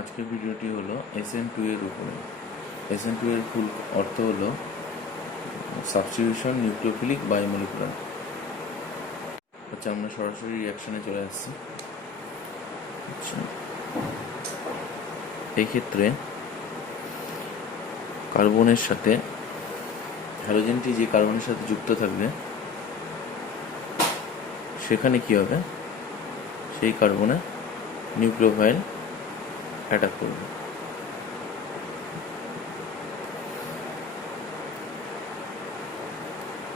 আজকের ভিডিওটি হলো SN2 এর উপরে। SN2 এর ফুল অর্থ হলো সাবস্টিটিউশন নিউক্লিওফিলিক বায়োমলিকুলার। আচ্ছা, আমরা সরাসরি রিয়াকশানে চলে আসছি। আচ্ছা, এই ক্ষেত্রে কার্বনের সাথে হ্যালোজেনটি যে কার্বনের সাথে যুক্ত থাকবে সেখানে কি হবে, সেই কার্বনে নিউক্লিওফাইল অ্যাটাক করবে।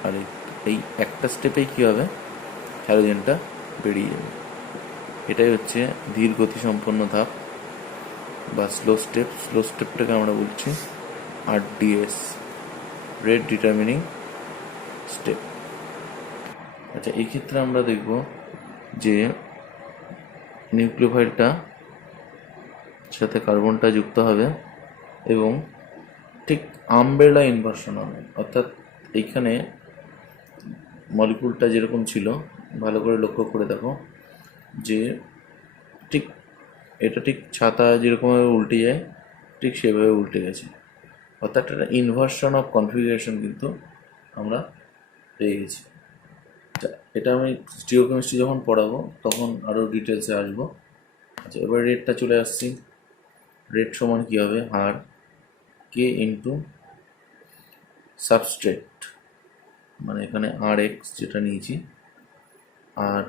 আর এই একটা স্টেপেই কী হবে, হ্যালোজেনটা বেরিয়ে যাবে। এটাই হচ্ছে ধীর গতি সম্পন্ন ধাপ বা স্লো স্টেপ। স্লো স্টেপটাকে আমরা বলছি RDS, রেট ডিটারমিনিং স্টেপ। আচ্ছা, এই ক্ষেত্রে আমরা দেখব যে নিউক্লিওফাইলটা সাথে কার্বনটা যুক্ত হবে এবং ঠিক আমব্রেলা ইনভার্সন হবে। অর্থাৎ এইখানে মলিকুলটা যেরকম ছিল, ভালো করে লক্ষ্য করে দেখো যে ঠিক এটা ঠিক ছাতা যেরকমভাবে উল্টে যায় ঠিক সেভাবে উল্টে গেছে। অর্থাৎ একটা ইনভার্সন অফ কনফিগারেশন কিন্তু আমরা পেয়ে গেছি। এটা আমি স্টিরিওকেমিস্ট্রি যখন পড়াবো তখন আরও ডিটেলসে আসবো। আচ্ছা, এবার রেটটা চলে আসছি। রেট সমান কী হবে, আর কে ইন্টু সাবস্ট্রেট, মানে এখানে RX যেটা নিয়েছি, আর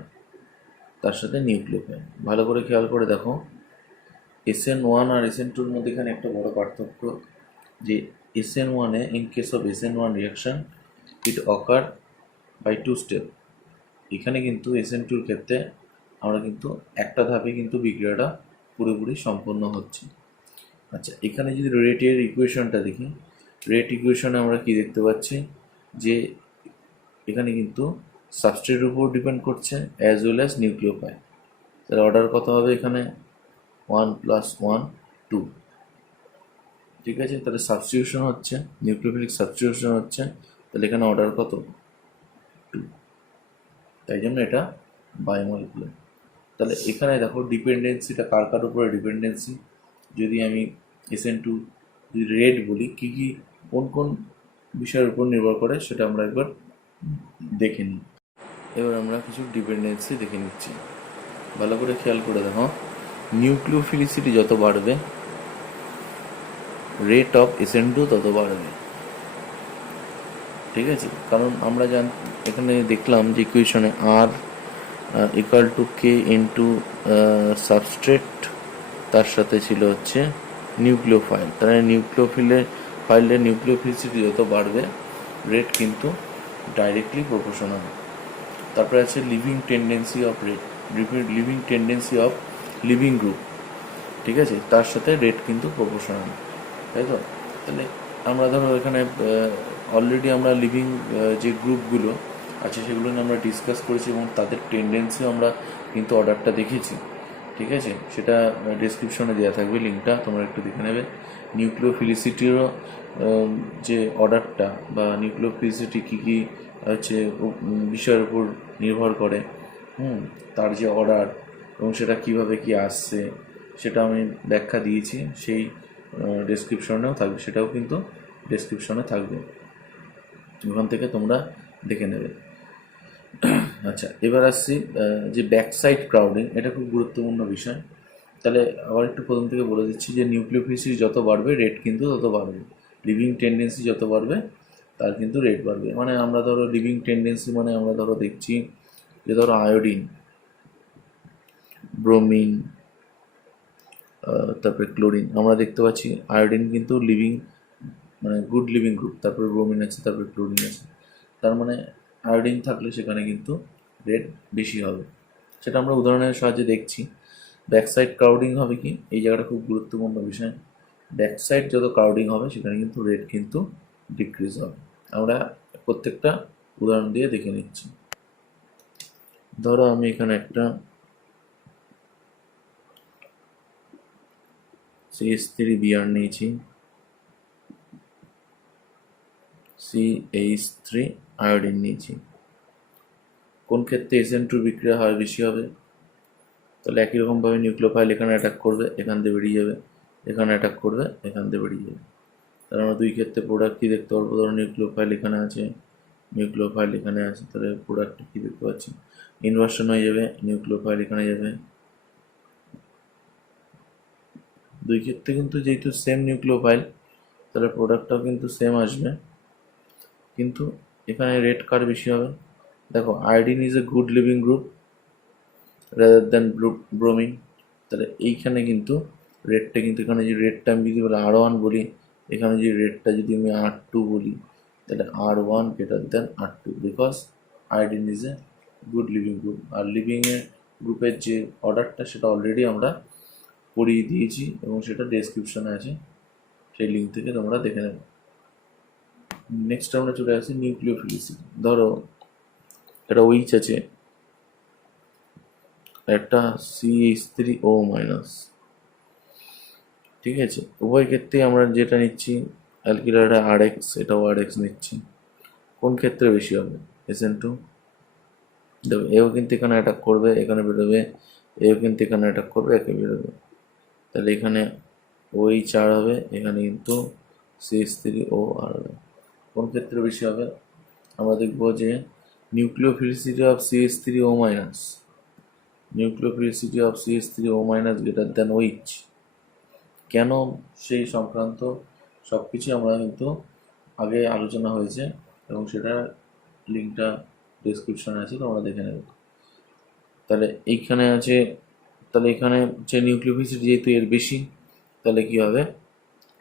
তার সাথে নিউক্লিওফাইল। ভালো করে খেয়াল করে দেখো, SN1 আর SN2 এর মধ্যে এখানে একটা বড় পার্থক্য, যে SN1-এ in case of SN1 reaction it occur by 2 step. এখানে কিন্তু SN2-র ক্ষেত্রে আমরা কিন্তু একটা ধাপে কিন্তু বিক্রিয়াটা পুরোপুরি সম্পন্ন হচ্ছে। আচ্ছা, এখানে যদি রেটের ইকুয়েশনটা দেখি, রেট ইকুয়েশনে আমরা কি দেখতে পাচ্ছি যে এখানে কিন্তু সাবস্ট্রেটের উপর ডিপেন্ড করছে অ্যাজ ওয়েল অ্যাজ নিউক্লিওফাইল। তাহলে অর্ডার কত হবে এখানে, 1 + 1 2। ঠিক আছে, তাহলে সাবস্টিটিউশন হচ্ছে, নিউক্লিওফিলিক সাবস্টিটিউশন হচ্ছে, তাহলে এখানে অর্ডার কত, 2। তাই জন্য এটা বায়োমলিকুলার। তাহলে এখানে দেখো ডিপেন্ডেন্সিটা কার কার উপরে ডিপেন্ডেন্সি। যদি আমি SN2 যদি রেট বলি, কী কী কোন কোন বিষয়ের উপর নির্ভর করে সেটা আমরা একবার দেখে নিই। এবার আমরা কিছু ডিপেন্ডেন্সি দেখে নিচ্ছি। ভালো করে খেয়াল করে দেখো, নিউক্লিওফিলিসিটি যত বাড়বে রেট অফ SN2 তত বাড়বে। ঠিক আছে, কারণ আমরা এখানে দেখলাম যে ইকুয়েশনে R = K ইন্টু সাবস্ট্রেট, তার সাথে ছিল হচ্ছে নিউক্লিওফাইল। তাহলে ফাইলের নিউক্লিওফিলিসিটি যত বাড়বে রেট কিন্তু ডাইরেক্টলি প্রপোর্শনাল। তারপরে আছে living tendency of rate, living tendency of living group. ঠিক আছে, তার সাথে রেট কিন্তু প্রপোর্শনাল, তাই তো। তাহলে আমরা ধরো এখানে অলরেডি আমরা লিভিং যে গ্রুপগুলো আছে সেগুলো নিয়ে আমরা ডিসকাস করেছি এবং তাদের টেন্ডেন্সিও আমরা কিন্তু অর্ডারটা দেখেছি। ঠিক আছে, সেটা ডেসক্রিপশনে দেওয়া থাকবে, লিঙ্কটা তোমরা একটু দেখে নেবে। নিউক্লিওফিলিসিটিরও যে অর্ডারটা বা নিউক্লিওফিলিসিটি কী কী হচ্ছে বিষয়ের উপর নির্ভর করে, তার যে অর্ডার এবং সেটা কিভাবে কি আসছে সেটা আমি ব্যাখ্যা দিয়েছি, সেই ডেসক্রিপশনেও থাকবে, সেটাও কিন্তু ডেসক্রিপশনে থাকবে, ওখান থেকে তোমরা দেখে নেবে। আচ্ছা, এবার আসছি যে ব্যাকসাইড ক্রাউডিং, এটা খুব গুরুত্বপূর্ণ বিষয়। তাহলে আবার একটু প্রথম থেকে বলে দিচ্ছি যে নিউক্লিওফিলিসিটি যত বাড়বে রেট কিন্তু তত বাড়বে, লিভিং টেন্ডেন্সি যত বাড়বে তার কিন্তু রেট বাড়বে। মানে আমরা ধরো লিভিং টেন্ডেন্সি মানে আমরা ধরো দেখছি যে ধরো আয়োডিন, ব্রোমিন, তারপরে ক্লোরিন, আমরা দেখতে পাচ্ছি আয়োডিন কিন্তু লিভিং মানে গুড লিভিং গ্রুপ, তারপরে ব্রোমিন আছে, তারপরে ক্লোরিন আছে। তার মানে আয়োডিন থাকলে সেখানে কিন্তু রেট বেশি হবে, সেটা আমরা উদাহরণের সাহায্যে দেখছি। ব্যাকসাইড ক্রাউডিং হবে কি, এই জায়গাটা খুব গুরুত্বপূর্ণ বিষয়। ব্যাকসাইড যত ক্রাউডিং হবে সেখানে কিন্তু রেট কিন্তু ডিক্রিজ হবে। আমরা প্রত্যেকটা উদাহরণ দিয়ে দেখে নিচ্ছি। ধরো আমি এখানে একটা CH3Br নিয়েছি, CH3 আয়োডিন নিয়েছি। কোন ক্ষেত্রে SN2 বিক্রিয়া হয় বেশি হবে, তাহলে একই রকমভাবে নিউক্লিওফাইল এখানে অ্যাটাক করবে, এখান দিয়ে বেরিয়ে যাবে, এখানে অ্যাটাক করবে, এখান দিয়ে বেরিয়ে যাবে। তাহলে আমরা দুই ক্ষেত্রে প্রোডাক্ট কী দেখতে পারবো? ধরো নিউক্লিওফাইল এখানে আছে, নিউক্লিওফাইল এখানে আছে, তাহলে প্রোডাক্ট কী দেখতে পাচ্ছি? ইনভার্সন হয়ে যাবে, নিউক্লিওফাইল এখানে যাবে। দুই ক্ষেত্রে কিন্তু যেহেতু সেম নিউক্লিওফাইল, তাহলে প্রোডাক্টটাও কিন্তু সেম আসবে, কিন্তু এখানে রেট কার বেশি হবে? দেখো, iodine is a good leaving group rather than bromine. তাহলে এইখানে কিন্তু রেটটা কিন্তু, এখানে যে রেটটা আমি যদি R1 বলি, এখানে যে রেটটা যদি আমি R2 বলি, তাহলে R1 greater than R2, because iodine is a good leaving group. আর লিভিংয়ের গ্রুপের যে অর্ডারটা, সেটা অলরেডি আমরা পড়িয়ে দিয়েছি এবং সেটা ডেসক্রিপশনে আছে, সেই লিঙ্ক থেকে তোমরা দেখে নেবে। নেক্সট আমরা চলে আসি নিউক্লিওফিলিসিটি। ধরো একটা OH আছে, একটা CH3O মাইনাস, ঠিক আছে? উভয় ক্ষেত্রেই আমরা যেটা নিচ্ছি, অ্যালকিলাটা RX, এটাও RX নিচ্ছি। কোন ক্ষেত্রে বেশি হবে? SN2। দেখো, এও কিন্তু এখানে অ্যাটাক করবে, এখানে বেরোবে, এও কিন্তু এখানে অ্যাটাক করবে, একে বেরোবে। তাহলে এখানে OH আর হবে, এখানে কিন্তু CH3O আর হবে। কোন ক্ষেত্রে বেশি হবে? আমরা দেখব যে nucleophilicity of CH3O minus, nucleophilicity of CH3O minus greater than OH। কেন সেই সংক্রান্ত সব কিছু আমরা কিন্তু আগে আলোচনা হয়েছে এবং সেটা লিঙ্কটা ডেসক্রিপশনে আছে, তোমরা দেখে নেবে। তাহলে এইখানে আছে, তাহলে এখানে যে নিউক্লিওফিলিসিটি যেহেতু এর বেশি, তাহলে কী হবে?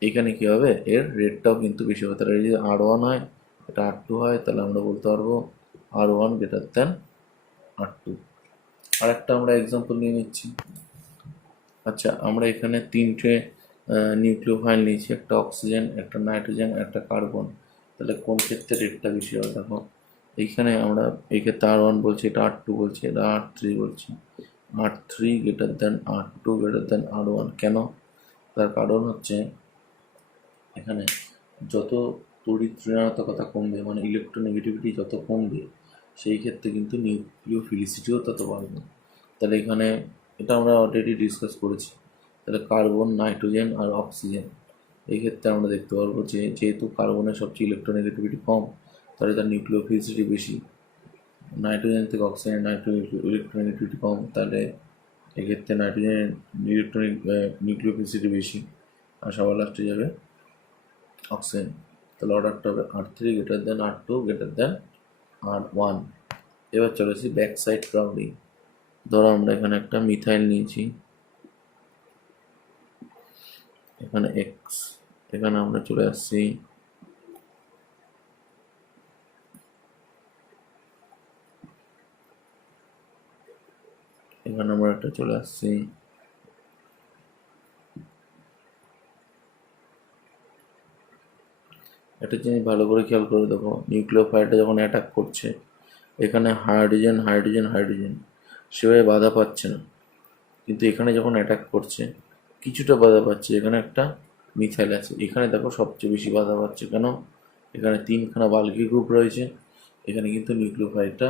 এইখানে কী হবে? এর রেটটাও কিন্তু বেশি হবে। তাহলে যদি R1 হয়, এটা R2 হয়, তাহলে আমরা বলতে পারবো R1 গ্রেটার দ্যান R2। আর একটা আমরা এক্সাম্পল নিয়ে নিচ্ছি। আচ্ছা, আমরা এখানে তিনটে নিউক্লিওফাইল নিয়েছি, একটা অক্সিজেন, একটা নাইট্রোজেন, একটা কার্বন। তাহলে কোন ক্ষেত্রে রেটটা বেশি হবে? দেখো, এইখানে আমরা এই ক্ষেত্রে R1 বলছি, এটা R2 বলছি, এটা R3 বলছি। R3 greater than R2 greater than R1। কেন? তার কারণ হচ্ছে এখানে যত তড়িৎ ঋণাত্মকতা কমবে, মানে ইলেকট্রোনেগেটিভিটি যত কমবে, সেই ক্ষেত্রে কিন্তু নিউক্লিওফিলিসিটিও তত বাড়বে। তাহলে এখানে এটা আমরা অলরেডি ডিসকাস করেছি। তাহলে কার্বন, নাইট্রোজেন আর অক্সিজেন, এই ক্ষেত্রে আমরা দেখতে পারবো যে যেহেতু কার্বনের সবচেয়ে ইলেকট্রোনেগেটিভিটি কম, তাহলে তার নিউক্লিওফিলিসিটি বেশি। নাইট্রোজেন থেকে অক্সিজেন ইলেকট্রোনেগেটিভিটি কম, তাহলে এক্ষেত্রে নাইট্রোজেনের নিউক্লিওফিলিসিটি বেশি। আর সবার লাস্টে যাবে অক্সিজেন। তাহলে অর্ডারটা হবে R3 greater than R2 greater than R1। এবার চলে আসি ব্যাক সাইড ক্রাউডিং। ধরো আমরা এখানে একটা মিথাইল নিয়েছি, এখানে X, এখানে আমরা চলে আসছি এখানে আমরা একটা চলে আসছি একটা জিনিস ভালো করে খেয়াল করে দেখো, নিউক্লিওফাইলটা যখন অ্যাটাক করছে, এখানে হাইড্রোজেন হাইড্রোজেন হাইড্রোজেন সেভাবে বাধা পাচ্ছে না, কিন্তু এখানে যখন অ্যাটাক করছে কিছুটা বাধা পাচ্ছে। এখানে একটা মিথাইল আছে, এখানে দেখো সবচেয়ে বেশি বাধা পাচ্ছে। কেন? এখানে তিনখানা বাল্কি গ্রুপ রয়েছে, এখানে কিন্তু নিউক্লিওফাইলটা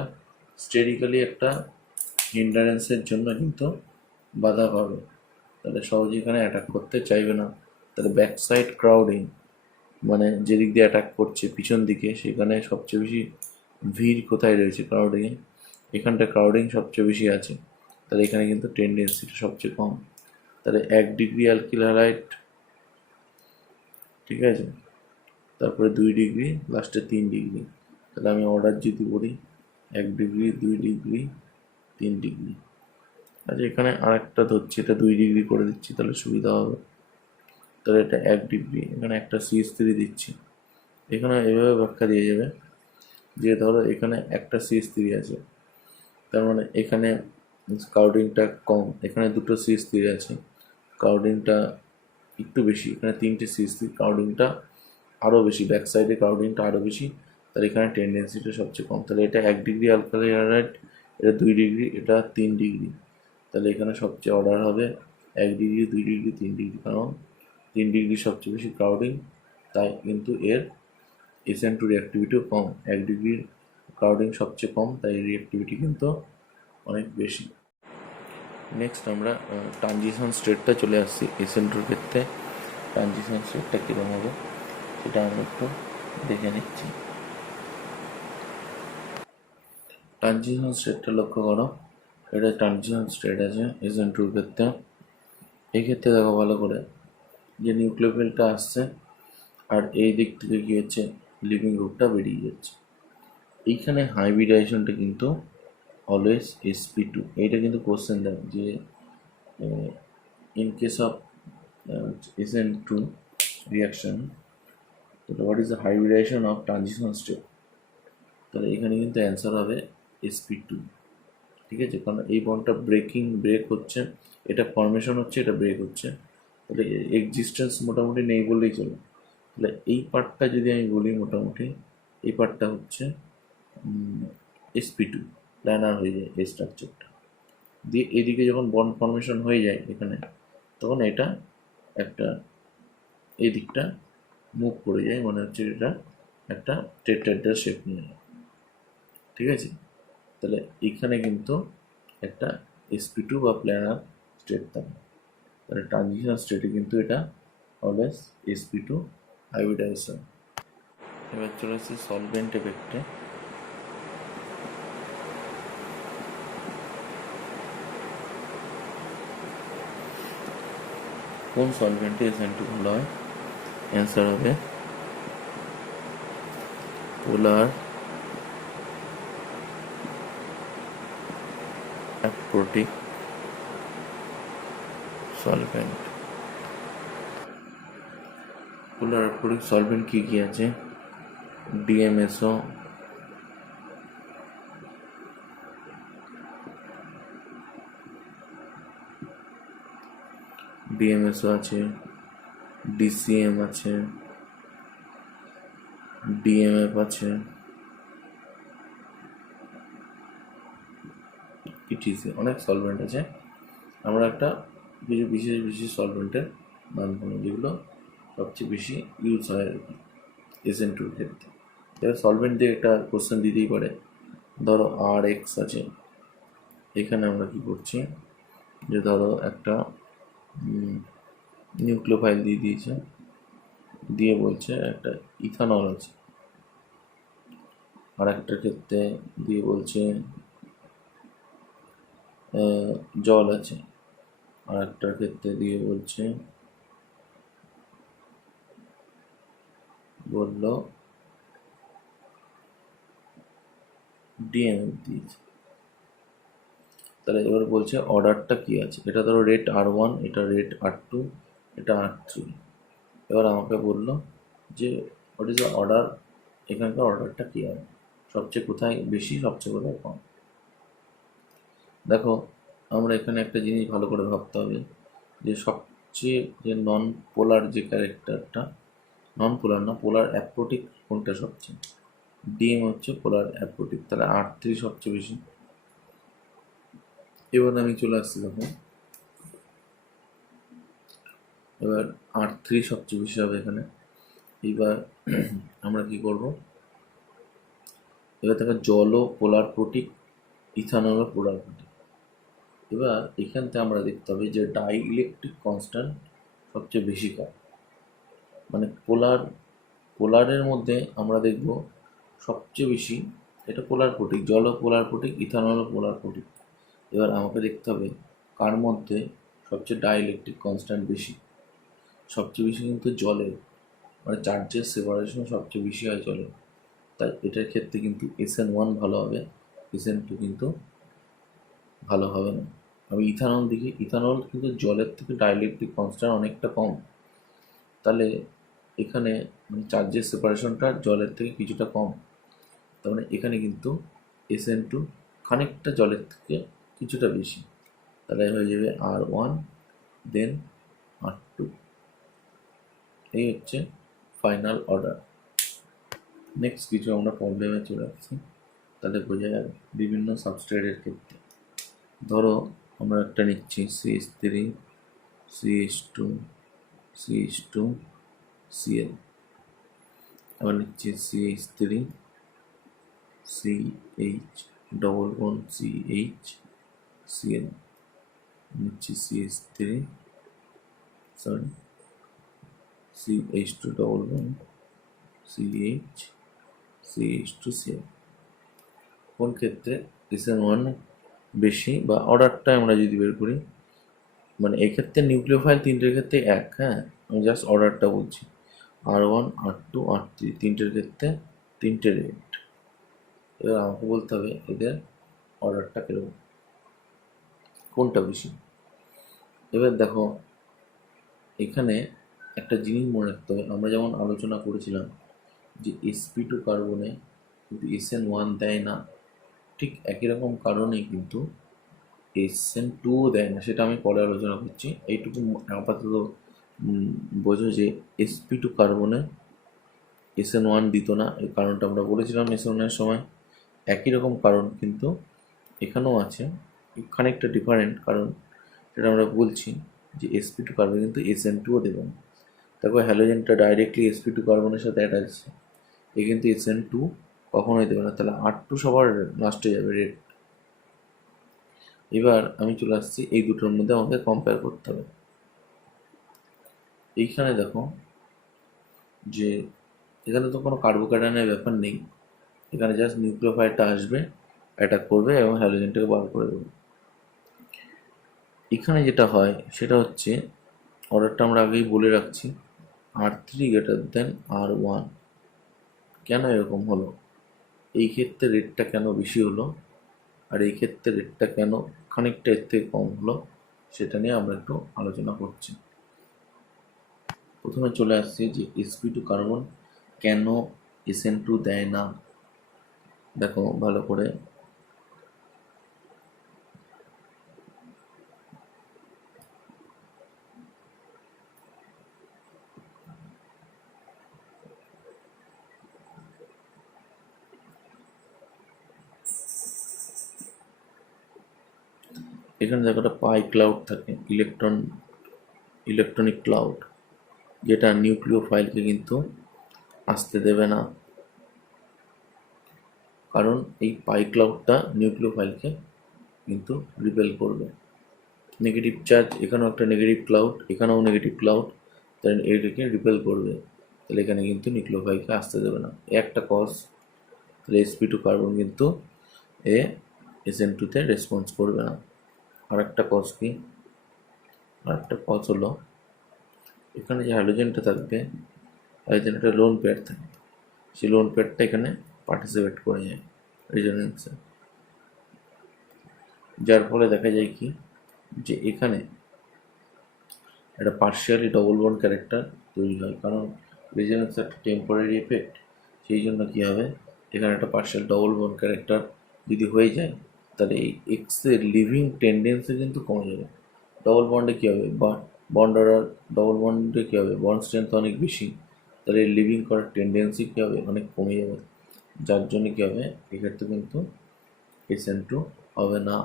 স্টেরিক্যালি একটা হিন্ডারেন্সের জন্য কিন্তু বাধা পাবে, তাহলে সহজে এখানে অ্যাটাক করতে চাইবে না। তাহলে ব্যাক সাইড ক্রাউডিং, মানে যেদিক দিয়ে অ্যাটাক করছে পিছন দিকে, সেখানে সবচেয়ে বেশি ভিড় কোথায় রয়েছে? ক্রাউডিংয়ে। এখানটা ক্রাউডিং সবচেয়ে বেশি আছে, তাহলে এখানে কিন্তু টেন্ডেন্সিটা সবচেয়ে কম। তাহলে 1 ডিগ্রি অ্যালকিল হ্যালাইড, ঠিক আছে, তারপরে 2 ডিগ্রি, লাস্টে 3 ডিগ্রি। তাহলে আমি অর্ডার যদি বলি 1 ডিগ্রি, 2 ডিগ্রি, 3 ডিগ্রি। আচ্ছা, এখানে আরেকটা ধরছি, এটা 2 ডিগ্রি করে দিচ্ছি, তাহলে সুবিধা হবে। তাহলে এটা 1 ডিগ্রি, এখানে একটা CH3 দিচ্ছি। এখানে এভাবে ব্যাখ্যা দিয়ে যাবে যে ধরো এখানে একটা CH3 আছে, তার মানে এখানে ক্রাউডিংটা কম, এখানে দুটো CH3 আছে, ক্রাউডিংটা একটু বেশি, এখানে তিনটে CH3, ক্রাউডিংটা আরও বেশি, ব্যাক সাইডে ক্রাউডিংটা আরও বেশি, তাহলে এখানে টেন্ডেন্সিটা সবচেয়ে কম। তাহলে এটা 1 ডিগ্রি অ্যালকালি হ্যালাইড, এটা 2 ডিগ্রি, এটা 3 ডিগ্রি। তাহলে এখানে সবচেয়ে অর্ডার হবে 1 ডিগ্রি, 2 ডিগ্রি, 3 ডিগ্রি, কারণ 3 ডিগ্রি সবচেয়ে বেশি ক্রাউডিং, তাই কিন্তু এর SN2 রিঅ্যাক্টিভিটিও কম। 1 ডিগ্রির ক্রাউডিং সবচেয়ে কম, তাই রিঅ্যাক্টিভিটি কিন্তু অনেক বেশি। নেক্সট আমরা ট্রানজিশন স্টেটটা চলে আসছি এসএন2 ক্ষেত্রে। ট্রানজিশন স্টেটটা কীরকম হবে সেটা আমরা একটু দেখে নিচ্ছি। ট্রানজিশন স্টেটটা লক্ষ্য করো, এটা ট্রানজিশন স্টেট আছে এসএন2 ক্ষেত্রে। এই ক্ষেত্রে দেখো ভালো করে যে নিউক্লিওফিলটা আসছে আর এই দিক থেকে কী হচ্ছে, লিভিং গ্রুপটা বেরিয়ে যাচ্ছে। এইখানে হাইব্রিডাইজেশনটা কিন্তু অলওয়েজ sp2। এইটা কিন্তু কোশ্চেন দেয় যে in case of SN2 reaction, তাহলে what is the hybridization of transition state? তাহলে এখানে কিন্তু অ্যান্সার হবে sp2। ঠিক আছে, কারণ এই বন্ডটা ব্রেক হচ্ছে, এটা ফর্মেশন হচ্ছে, এটা ব্রেক হচ্ছে, তাহলে এক্সিস্টেন্স মোটামুটি নেই বললেই চলে। তাহলে এই পার্টটা যদি আমি বলি, মোটামুটি এই পার্টটা হচ্ছে sp2, প্ল্যানার হয়ে যায় এই স্ট্রাকচারটা দিয়ে। এদিকে যখন বন্ড ফর্মেশন হয়ে যায় এখানে, তখন এটা একটা এই দিকটা মুভ করে যায়, মনে হচ্ছে এটা একটা টেট্রাহেড্রাল শেপ নিয়ে নেয়। ঠিক আছে, তাহলে এখানে কিন্তু একটা sp2 বা প্ল্যানার স্টেট থাকে। তাহলে ট্রানজিশন স্টেটে কিন্তু এটা অলওয়েজ sp2 হাইব্রিডাইজেশন। এবার চলে আসছে সলভেন্ট এফেক্টে। কোন সলভেন্টে SN2 ভালো হয়? অ্যান্সার হবে পোলার অ্যাপ্রোটিক সলভেন্ট। পোলার অ্যাপ্রোটিক সলভেন্ট কী কী আছে? DMSO, আছে, DCM আছে, DMF আছে, ইটিসি, অনেক সলভেন্ট আছে। আমরা একটা কিছু বিশেষ সলভেন্টের নাম বলবো যেগুলো সবচেয়ে বেশি ইউজ হয় আর কি SN2 ক্ষেত্রে। এবার সলভেন্ট দিয়ে একটা কোশ্চেন দিতেই পারে। ধরো RX আছে, এখানে আমরা কি করছি যে ধরো একটা নিউক্লিওফাইল দিয়ে দিয়েছে, দিয়ে বলছে একটা ইথানল আছে। আর একটা ক্ষেত্রে দিয়ে বলছে জল আছে। আর একটার ক্ষেত্রে দিয়ে বললো ডিএমএফ দিয়েছে। তাহলে এবার বলছে অর্ডারটা কি আছে, এটা ধরো রেট R1, এটা রেট R2, এটা R3। এবার আমাকে বললো যে হোয়াট ইজ দ্য অর্ডার, এখানকার অর্ডারটা কী হবে, সবচেয়ে কোথায় বেশি, সবচেয়ে কোথায় কম। দেখো আমরা এখানে একটা জিনিস ভালো করে ভাবতে হবে যে সবচেয়ে যে নন পোলার যে ক্যারেক্টারটা, নন পোলার না, পোলার অ্যাপ্রোটিক কোনটা সবচেয়ে? ডিএম হচ্ছে পোলার অ্যাপ্রোটিক, তাহলে R3 সবচেয়ে বেশি। এবার আমি চলে আসছি দেখো, এবার R3 সবচেয়ে বেশি হবে এখানে। এবার আমরা কি করব, এবার দেখো জলও পোলার প্রোটিক, ইথানলও পোলার প্রোটিক। এবার এখান থেকে আমরা দেখতে হবে যে ডাই ইলেকট্রিক কনস্ট্যান্ট সবচেয়ে বেশি কার, মানে পোলারের মধ্যে আমরা দেখব সবচেয়ে বেশি এটা পোলার প্রোটিক, জলও পোলার প্রোটিক, ইথানলও পোলার প্রোটিক। এবার আমাকে দেখতে হবে কার মধ্যে সবচেয়ে ডাই ইলেকট্রিক কনস্ট্যান্ট বেশি। সবচেয়ে বেশি কিন্তু জলের, মানে চার্জের সেপারেশন সবচেয়ে বেশি হয় জলে। তাই এটার ক্ষেত্রে কিন্তু SN1 ভালো হবে, SN2 কিন্তু ভালো হবে না। আমি ইথানল দেখি, ইথানল কিন্তু জলের থেকে ডাইইলেকট্রিক কনস্ট্যান্ট অনেকটা কম। তাহলে এখানে মানে চার্জের সেপারেশনটা জলের থেকে কিছুটা কম, তার মানে এখানে কিন্তু SN2 খানিকটা জলের থেকে কিছুটা বেশি। তাহলে হয়ে যাবে R1 দেন R2। এই হচ্ছে ফাইনাল অর্ডার। নেক্সট কিছু আমরা প্রবলেমে চলে আসছি, তাহলে বোঝা যাবে বিভিন্ন সাবস্ট্রেটের ক্ষেত্রে। ধরো আমরা একটা নিচ্ছি CH3, CH2, CH2, Cl। আবার নিচ্ছি CH3, CH, double bond CH, Cl। নিচ্ছি CH3 sorry CH2 double bond CH CH2Cl। কোন ক্ষেত্রে SN1 বেশি বা অর্ডারটা আমরা যদি বের করি, মানে এক্ষেত্রে নিউক্লিওফাইল তিনটের ক্ষেত্রে এক, হ্যাঁ আমি জাস্ট অর্ডারটা বলছি, R1 R2 R3 তিনটের ক্ষেত্রে তিনটে রেট। এবার আমাকে বলতে হবে এদের অর্ডারটা কিরকম, কোনটা বেশি। এবার দেখো এখানে একটা জিনিস মনে রাখতে হবে, আমরা যেমন আলোচনা করেছিলাম যে sp2 কার্বনে কিন্তু SN1 দেয় না, ঠিক একই রকম কারণেই কিন্তু SN2 দেয় না, সেটা আমি পরে আলোচনা করছি। এইটুকু আপাতত বোঝো যে sp2 কার্বনে SN1 দিত না, এই কারণটা আমরা বলেছিলাম SN1 এর সময়। একই রকম কারণ কিন্তু এখানেও আছে, খানিকটা ডিফারেন্ট কারণ, সেটা আমরা বলছি যে sp2 কার্বন কিন্তু SN2ও দেবে না। তারপর হ্যালোজেনটা ডাইরেক্টলি sp2 কার্বনের সাথে অ্যাটাচ আছে, এ কিন্তু SN2 কখনোই দেবে না, তাহলে R2 সবার লাস্টে যাবে রেড। এবার আমি চলে আসছি এই দুটোর মধ্যে আমাদের কম্পেয়ার করতে হবে। এইখানে দেখো যে এখানে তো কোনো কার্বোক্যাটায়নের ব্যাপার নেই, এখানে জাস্ট নিউক্লিওফাইলটা আসবে, অ্যাটাক করবে এবং হ্যালোজেনটাকে বার করে দেবে। এখানে যেটা হয় সেটা হচ্ছে, অর্ডারটা আমরা আগেই বলে রাখছি, R3 গ্রেটার দেন R1। কেন এরকম হলো, এই ক্ষেত্রে রেটটা কেন বেশি হলো আর এই ক্ষেত্রে রেটটা কেন খানিকটা এর থেকে কম হলো, সেটা নিয়ে আমরা একটু আলোচনা করছি। প্রথমে চলে আসছে যে sp2 কার্বন কেন SN2 দেয় না। দেখো ভালো করে, এখানে দেখো একটা পাই ক্লাউড থাকে, ইলেকট্রনিক ক্লাউড, যেটা নিউক্লিওফাইলকে কিন্তু আসতে দেবে না, কারণ এই পাই ক্লাউডটা নিউক্লিওফাইলকে কিন্তু রিপেল করবে। নেগেটিভ চার্জ, এখানেও একটা নেগেটিভ ক্লাউড, এখানেও নেগেটিভ ক্লাউড, তাহলে এটাকে রিপেল করবে, তাহলে এখানে কিন্তু নিউক্লিওফাইলকে আসতে দেবে না, একটা কজ। তাহলে sp2 কার্বন কিন্তু SN2-তে রেসপন্স করবে না। আর একটা কজ কি, আর একটা কজ হলো এখানে যে হাইড্রোজেনটা থাকবে, হাইড্রোজেন একটা লোন পেয়ার থাকবে, সেই লোন পেয়ারটা এখানে পার্টিসিপেট করে যায় রেজোনেন্সে, যার ফলে দেখা যায় কি যে এখানে একটা পার্শিয়ালি ডবল বন্ড ক্যারেক্টার তৈরি হয়, কারণ রেজোনেন্স একটা টেম্পোরারি এফেক্ট, সেই জন্য কী হবে এখানে একটা পার্শিয়াল ডবল বন্ড ক্যারেক্টার যদি হয়ে যায়, তাহলে এই এক্সের লিভিং টেন্ডেন্সি কিন্তু কমে যাবে। ডবল বন্ডে কী হবে, বা বন্ড অর্ডার ডবল বন্ডে কী হবে, বন্ড স্ট্রেংথ অনেক বেশি, তাহলে লিভিং করার টেন্ডেন্সি কী হবে, অনেক কমে যাবে, যার জন্য কী হবে এক্ষেত্রে কিন্তু SN2 হবে না।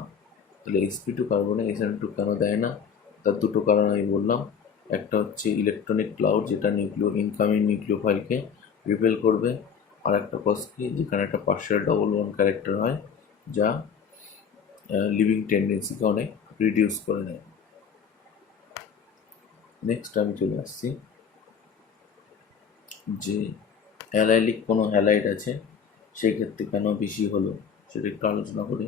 তাহলে sp2 কার্বনে SN2 কেন দেয় না, তার দুটো কারণ আমি বললাম। একটা হচ্ছে ইলেকট্রনিক ক্লাউড, যেটা ইনকামিং নিউক্লিওফাইলকে রিপেল করবে, আর একটা কজ কি, যেখানে একটা পার্শিয়াল ডবল বন্ড ক্যারেক্টার হয়, যা লিভিং টেন্ডেন্সিকে অনেক রিডিউস করে দেয়। নেক্সট আমি চলে আসছি যে অ্যালাইলিক কোনো হ্যালাইড আছে, সেই ক্ষেত্রে কেন বেশি হলো সেটা একটু আলোচনা করি।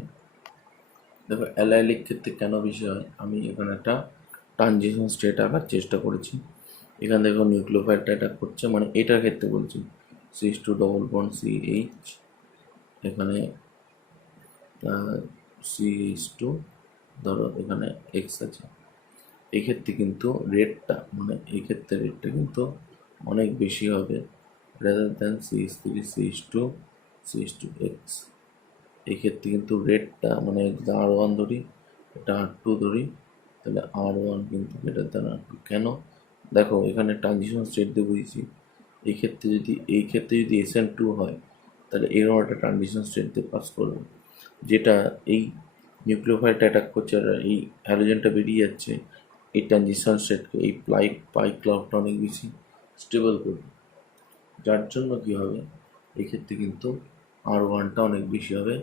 দেখো অ্যালাইলিক ক্ষেত্রে কেন বেশি হয়, আমি এখানে একটা ট্রানজিশন স্টেট আঁকার চেষ্টা করেছি। এখানে দেখো নিউক্লিওফাইলটা অ্যাটাক করছে, মানে এটার ক্ষেত্রে বলছি CH2 ডবল বন্ড CH, এখানে CH2 ধরো এখানে X আছে, এই ক্ষেত্রে কিন্তু রেটটা, মানে এই ক্ষেত্রে রেটটা কিন্তু অনেক বেশি হবে rather than CH3 CH2 CH2X। এই ক্ষেত্রে কিন্তু রেটটা, মানে যদি R1 ধরি, এটা R2 ধরি, তাহলে R1 কিন্তু গ্রেটার দ্যান R2। কেন, দেখো এখানে ট্রানজিশন স্টেট দিয়ে বুঝেছি, এই ক্ষেত্রে যদি SN2 হয়, তাহলে এরকম একটা ট্রানজিশন স্টেট দিয়ে পাস করবে, যেটা এই নিউক্লিওফাইলটা অ্যাটাক করছে আর এই হ্যালোজেনটা বেরিয়ে যাচ্ছে, এই ট্রানজিশন স্টেটকে, এই পাই ক্লাউডটা অনেক বেশি স্টেবল করবে, যার জন্য কী হবে এক্ষেত্রে কিন্তু R1টা অনেক বেশি হবে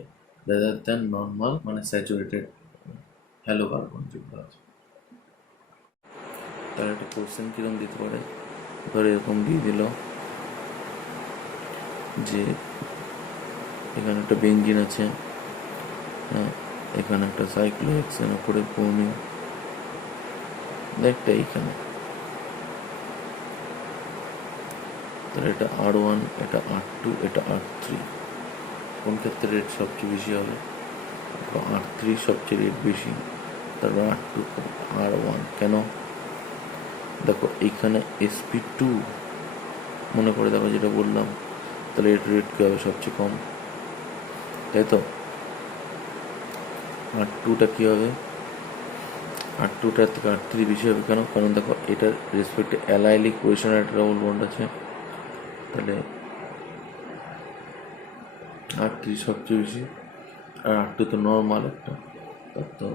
রাদার দ্যান নর্মাল, মানে স্যাচুরেটেড হ্যালো কার্বন যেগুলো আছে। তার একটা কোশ্চেন কিরকম দিতে পারে, ধরে এরকম দিয়ে দিল যে এখানে একটা বেঞ্জিন আছে, হ্যাঁ, এখানে একটা সাইক্লোহেক্সেন উপরে ব্রোমিন, একটা এইখানে, তাহলে এটা R1, এটা R2, এটা R3, কোন ক্ষেত্রে রেট সবচেয়ে বেশি হবে? R3 সবচেয়ে রেট বেশি, তারপর R2, R1। কেন? দেখো এইখানে sp2 মনে করে দেখো যেটা বললাম, তাহলে এর রেট কী হবে? সবচেয়ে কম, তাই তো। R2টা কী হবে? R2টার থেকে R3 বেশি হবে। কেন? কারণ দেখো এটার রেসপেক্টে অ্যালাইলিক পজিশনের একটা ডবল বন্ড আছে, তাহলে R3 সবচেয়ে বেশি, আর R2 তো নর্মাল একটা, তার তো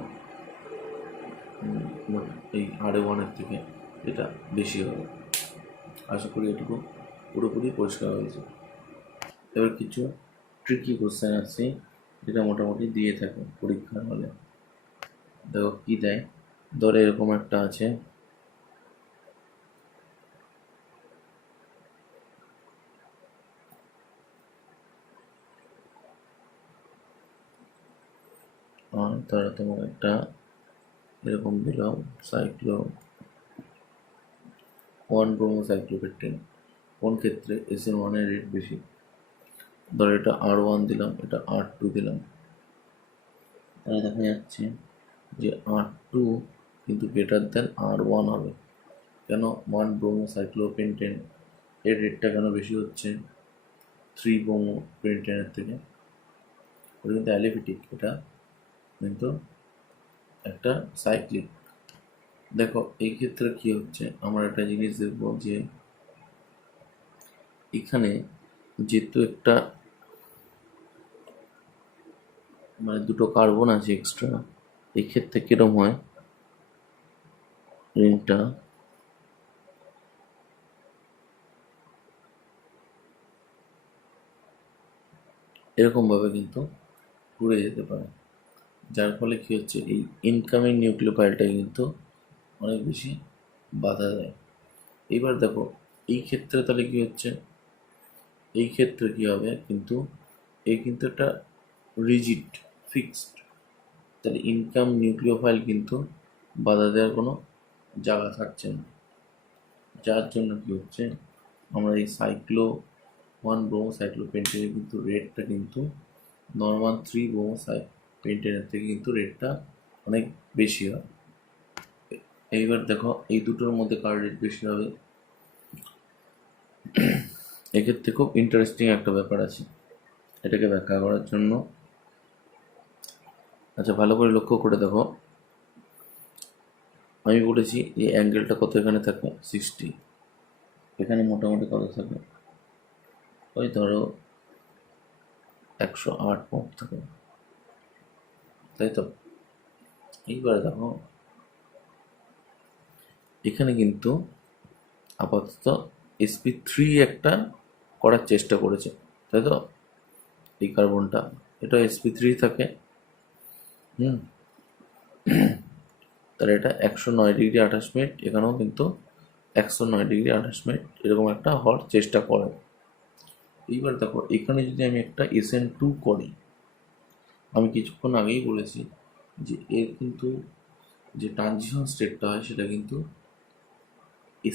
এই R1-এর থেকে এটা বেশি হবে। আশা করি এটুকু পুরোপুরি পরিষ্কার হয়েছে। এবার কিছু ট্রিকি কোশ্চেন আছে যেটা মোটামুটি দিয়ে থাকে পরীক্ষার হলে। দেখো কি দেয়, ধরে এরকম একটা আছে, তারা তোমার একটা এরকম দিলাম সাইক্লো 1 ব্রোমোসাইক্লোপেকটিন, কোন ক্ষেত্রে SN1-এর রেট বেশি? ধরো এটা R1 দিলাম, এটা R2 দিলাম, তাহলে দেখা যাচ্ছে যে R2 কিন্তু গ্রেটার দেন R1 হবে। কেন? 1 ব্রোমোসাইক্লোপেন্টেন এর রেটটা কেন বেশি হচ্ছে 3 ব্রোমোপেন্টেনের থেকে? ওটা কিন্তু অ্যালিফিটিক, এটা কিন্তু একটা সাইক্লিক। দেখো এই ক্ষেত্রে কি হচ্ছে, আমরা একটা জিনিস দেখব যে এখানে যেহেতু একটা মানে দুটো কার্বন আছে এক্সট্রা, এই ক্ষেত্রে কিরম হয় রিংটা, এরকমভাবে কিন্তু ঘুরে যেতে পারে, যার ফলে কি হচ্ছে এই ইনকামিং নিউক্লিওফাইলটাই কিন্তু অনেক বেশি বাধা দেয়। এইবার দেখো এই ক্ষেত্রে তাহলে কি হচ্ছে, এই ক্ষেত্রে কি হবে কিন্তু এই কিন্তু একটা রিজিড ফিক্সড, তাহলে ইনকাম নিউক্লিওফাইল কিন্তু বাধা দেওয়ার কোনো জায়গা থাকছে না, যার জন্য কি হচ্ছে আমরা এই সাইক্লো 1 ব্রোমোসাইক্লোপেন্টেনের কিন্তু রেটটা কিন্তু নর্মাল 3 ব্রোমোসাইক্লোপেন্টেনের থেকে কিন্তু রেটটা অনেক বেশি হয়। এইবার দেখো এই দুটোর মধ্যে কার রেট বেশি হবে, এক্ষেত্রে খুব ইন্টারেস্টিং একটা ব্যাপার আছে, এটাকে ব্যাখ্যা করার জন্য আচ্ছা ভালো করে লক্ষ্য করে দেখো, আমি বলেছি এই অ্যাঙ্গেলটা কত এখানে থাকে 60, এখানে মোটামুটি কত থাকে ওই ধরো 108 পয়েন্ট থাকে, তাই তো। এইবার দেখো এখানে কিন্তু আপাতত sp3 একটা করার চেষ্টা করেছে, তাই তো। এই কার্বনটা এটা sp3 থাকে, তাহলে এটা 109°28', এখানেও কিন্তু 109°28' এরকম একটা হওয়ার চেষ্টা করে। এইবার দেখো এখানে যদি আমি একটা SN2 করি, আমি কিছুক্ষণ আগেই বলেছি যে এর কিন্তু যে ট্রানজিশন স্টেটটা হয় সেটা কিন্তু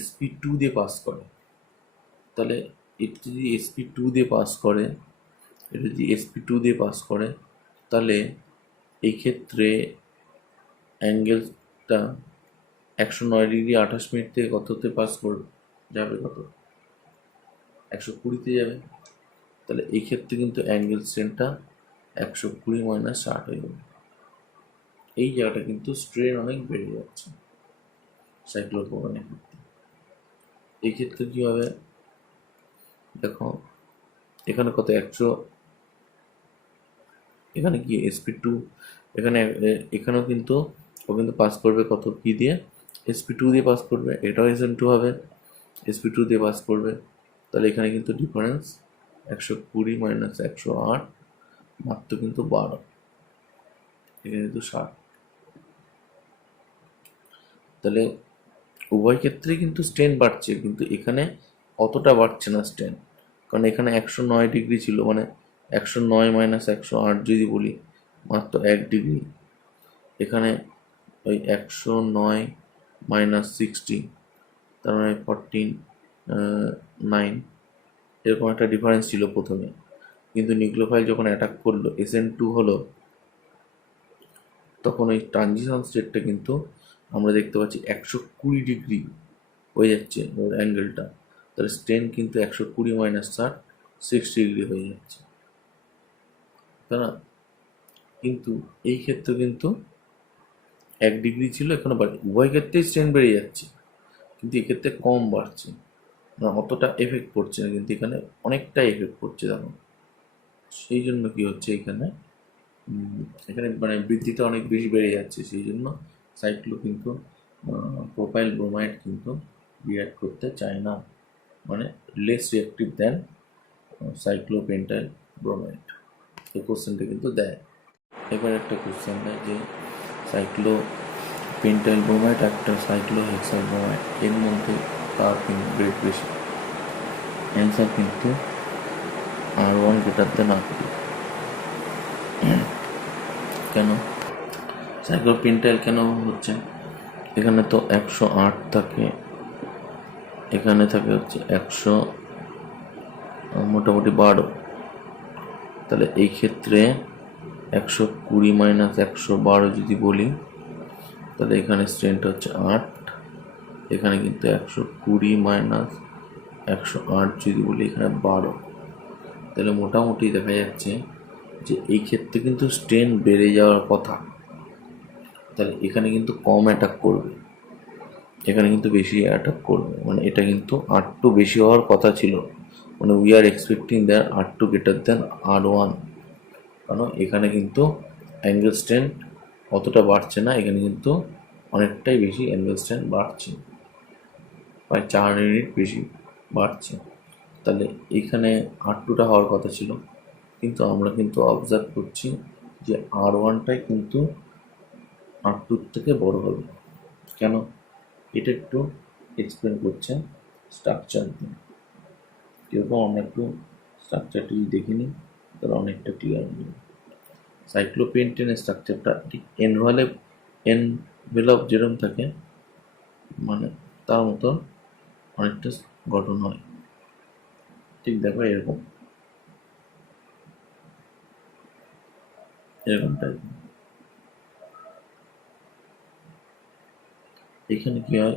sp2 দিয়ে পাস করে, তাহলে এটা যদি sp2 দিয়ে পাস করে, এটা যদি sp2 দিয়ে পাস করে, তাহলে এই ক্ষেত্রে অ্যাঙ্গেলটা 109°28' থেকে কততে পাস করবে, যাবে কত 120-তে যাবে, তাহলে এই ক্ষেত্রে কিন্তু অ্যাঙ্গেল স্ট্রেনটা 120 - 60 হয়ে যাবে। এই জায়গাটা কিন্তু স্ট্রেন অনেক বেড়ে যাচ্ছে সাইক্লোপ্রোপানের ক্ষেত্রে। এই ক্ষেত্রে কী হবে দেখো এখানে কত 100, এখানে কি sp2, এখানে এখানেও কিন্তু ও কিন্তু পাস করবে কত কি দিয়ে, sp2 দিয়ে পাস করবে, এটাও SN2 হবে, sp2 দিয়ে পাস করবে, তাহলে এখানে কিন্তু ডিফারেন্স 120 - 108 মাত্র কিন্তু 12, এখানে কিন্তু 60, তাহলে উভয় ক্ষেত্রেই কিন্তু স্ট্রেন বাড়ছে, কিন্তু এখানে অতটা বাড়ছে না স্ট্রেন, কারণ এখানে 109 ডিগ্রি ছিল, মানে 109 মাইনাস 108 যদি বলি মাত্র 1 ডিগ্রি, এখানে ওই 109 - 60, তার মানে 49, এরকম একটা ডিফারেন্স ছিল প্রথমে। কিন্তু নিউক্লিওফাইল যখন অ্যাটাক করলো, SN2 হলো, তখন ওই ট্রানজিশন স্টেটটা কিন্তু আমরা দেখতে পাচ্ছি 120 ডিগ্রি হয়ে যাচ্ছে ওর অ্যাঙ্গেলটা। তাহলে স্ট্রেন কিন্তু 120 মাইনাস 60, 60 ডিগ্রি হয়ে যাচ্ছে, তাই না? কিন্তু এই ক্ষেত্রে কিন্তু 1 ডিগ্রি ছিল, এখানে উভয় ক্ষেত্রেই স্ট্রেন বেড়ে যাচ্ছে, কিন্তু এক্ষেত্রে কম বাড়ছে, মানে অতটা এফেক্ট পড়ছে না, কিন্তু এখানে অনেকটাই এফেক্ট পড়ছে দেখো। সেই জন্য কি হচ্ছে এখানে, এখানে মানে বৃদ্ধিটা অনেক বেশি বেড়ে যাচ্ছে, সেই জন্য সাইক্লো কিন্তু প্রোপাইল ব্রোমাইড কিন্তু রিয়াক্ট করতে চায় না, মানে লেস রিয়াক্টিভ দেন সাইক্লোপেন্টাইল ব্রোমাইড। এই কোশ্চেনটা কিন্তু দেয়। এবার একটা কোশ্চেন দেয় যে সাইক্লোপেন্টাইল ব্রোমাইড একটা সাইক্লোহেক্সাল ব্রোমাইড, এর মধ্যে কার কিন্তু গ্রেড বেশি? অ্যান্সার কিন্তু R1 গ্রেটার দেন R2। কেন সাইক্লোপেন্টাইল কেন হচ্ছে? এখানে তো 108 থাকে, এখানে থাকে হচ্ছে 100 মোটামুটি 12, তাহলে এই ক্ষেত্রে 120 মাইনাস 112 যদি বলি, তাহলে এখানে স্ট্রেনটা হচ্ছে 8, এখানে কিন্তু 120 মাইনাস 108 যদি বলি এখানে 12, তাহলে মোটামুটি দেখা যাচ্ছে যে এই ক্ষেত্রে কিন্তু স্ট্রেন বেড়ে যাওয়ার কথা, তাহলে এখানে কিন্তু কম অ্যাটাক করবে, এখানে কিন্তু বেশি অ্যাটাক করবে, মানে এটা কিন্তু R2 বেশি হওয়ার কথা ছিল, মানে we are expecting that R2 greater than R1, কারণ এখানে কিন্তু অ্যাঙ্গেল স্ট্রেন্থ অতটা বাড়ছে না, এখানে কিন্তু অনেকটাই বেশি অ্যাঙ্গেল স্ট্রেন্থ বাড়ছে, প্রায় 4 ইউনিট বেশি বাড়ছে, তাহলে এখানে R2টা হওয়ার কথা ছিল, কিন্তু আমরা কিন্তু অবজার্ভ করছি যে R1টাই কিন্তু R2 থেকে বড় হবে। কেন? এটা একটু এক্সপ্লেন করছে স্ট্রাকচার দিয়ে, কীরকম আমরা একটু স্ট্রাকচারটি দেখে নিই, তাহলে অনেকটা ক্লিয়ার হয়ে যাবে। সাইক্লোপেন্টেনের স্ট্রাকচারটা ঠিক এনভেলপ যেরকম থাকে, মানে তার মতন অনেকটা গঠন হয়, ঠিক দেখো এরকম টাইপ। এখানে কি হয়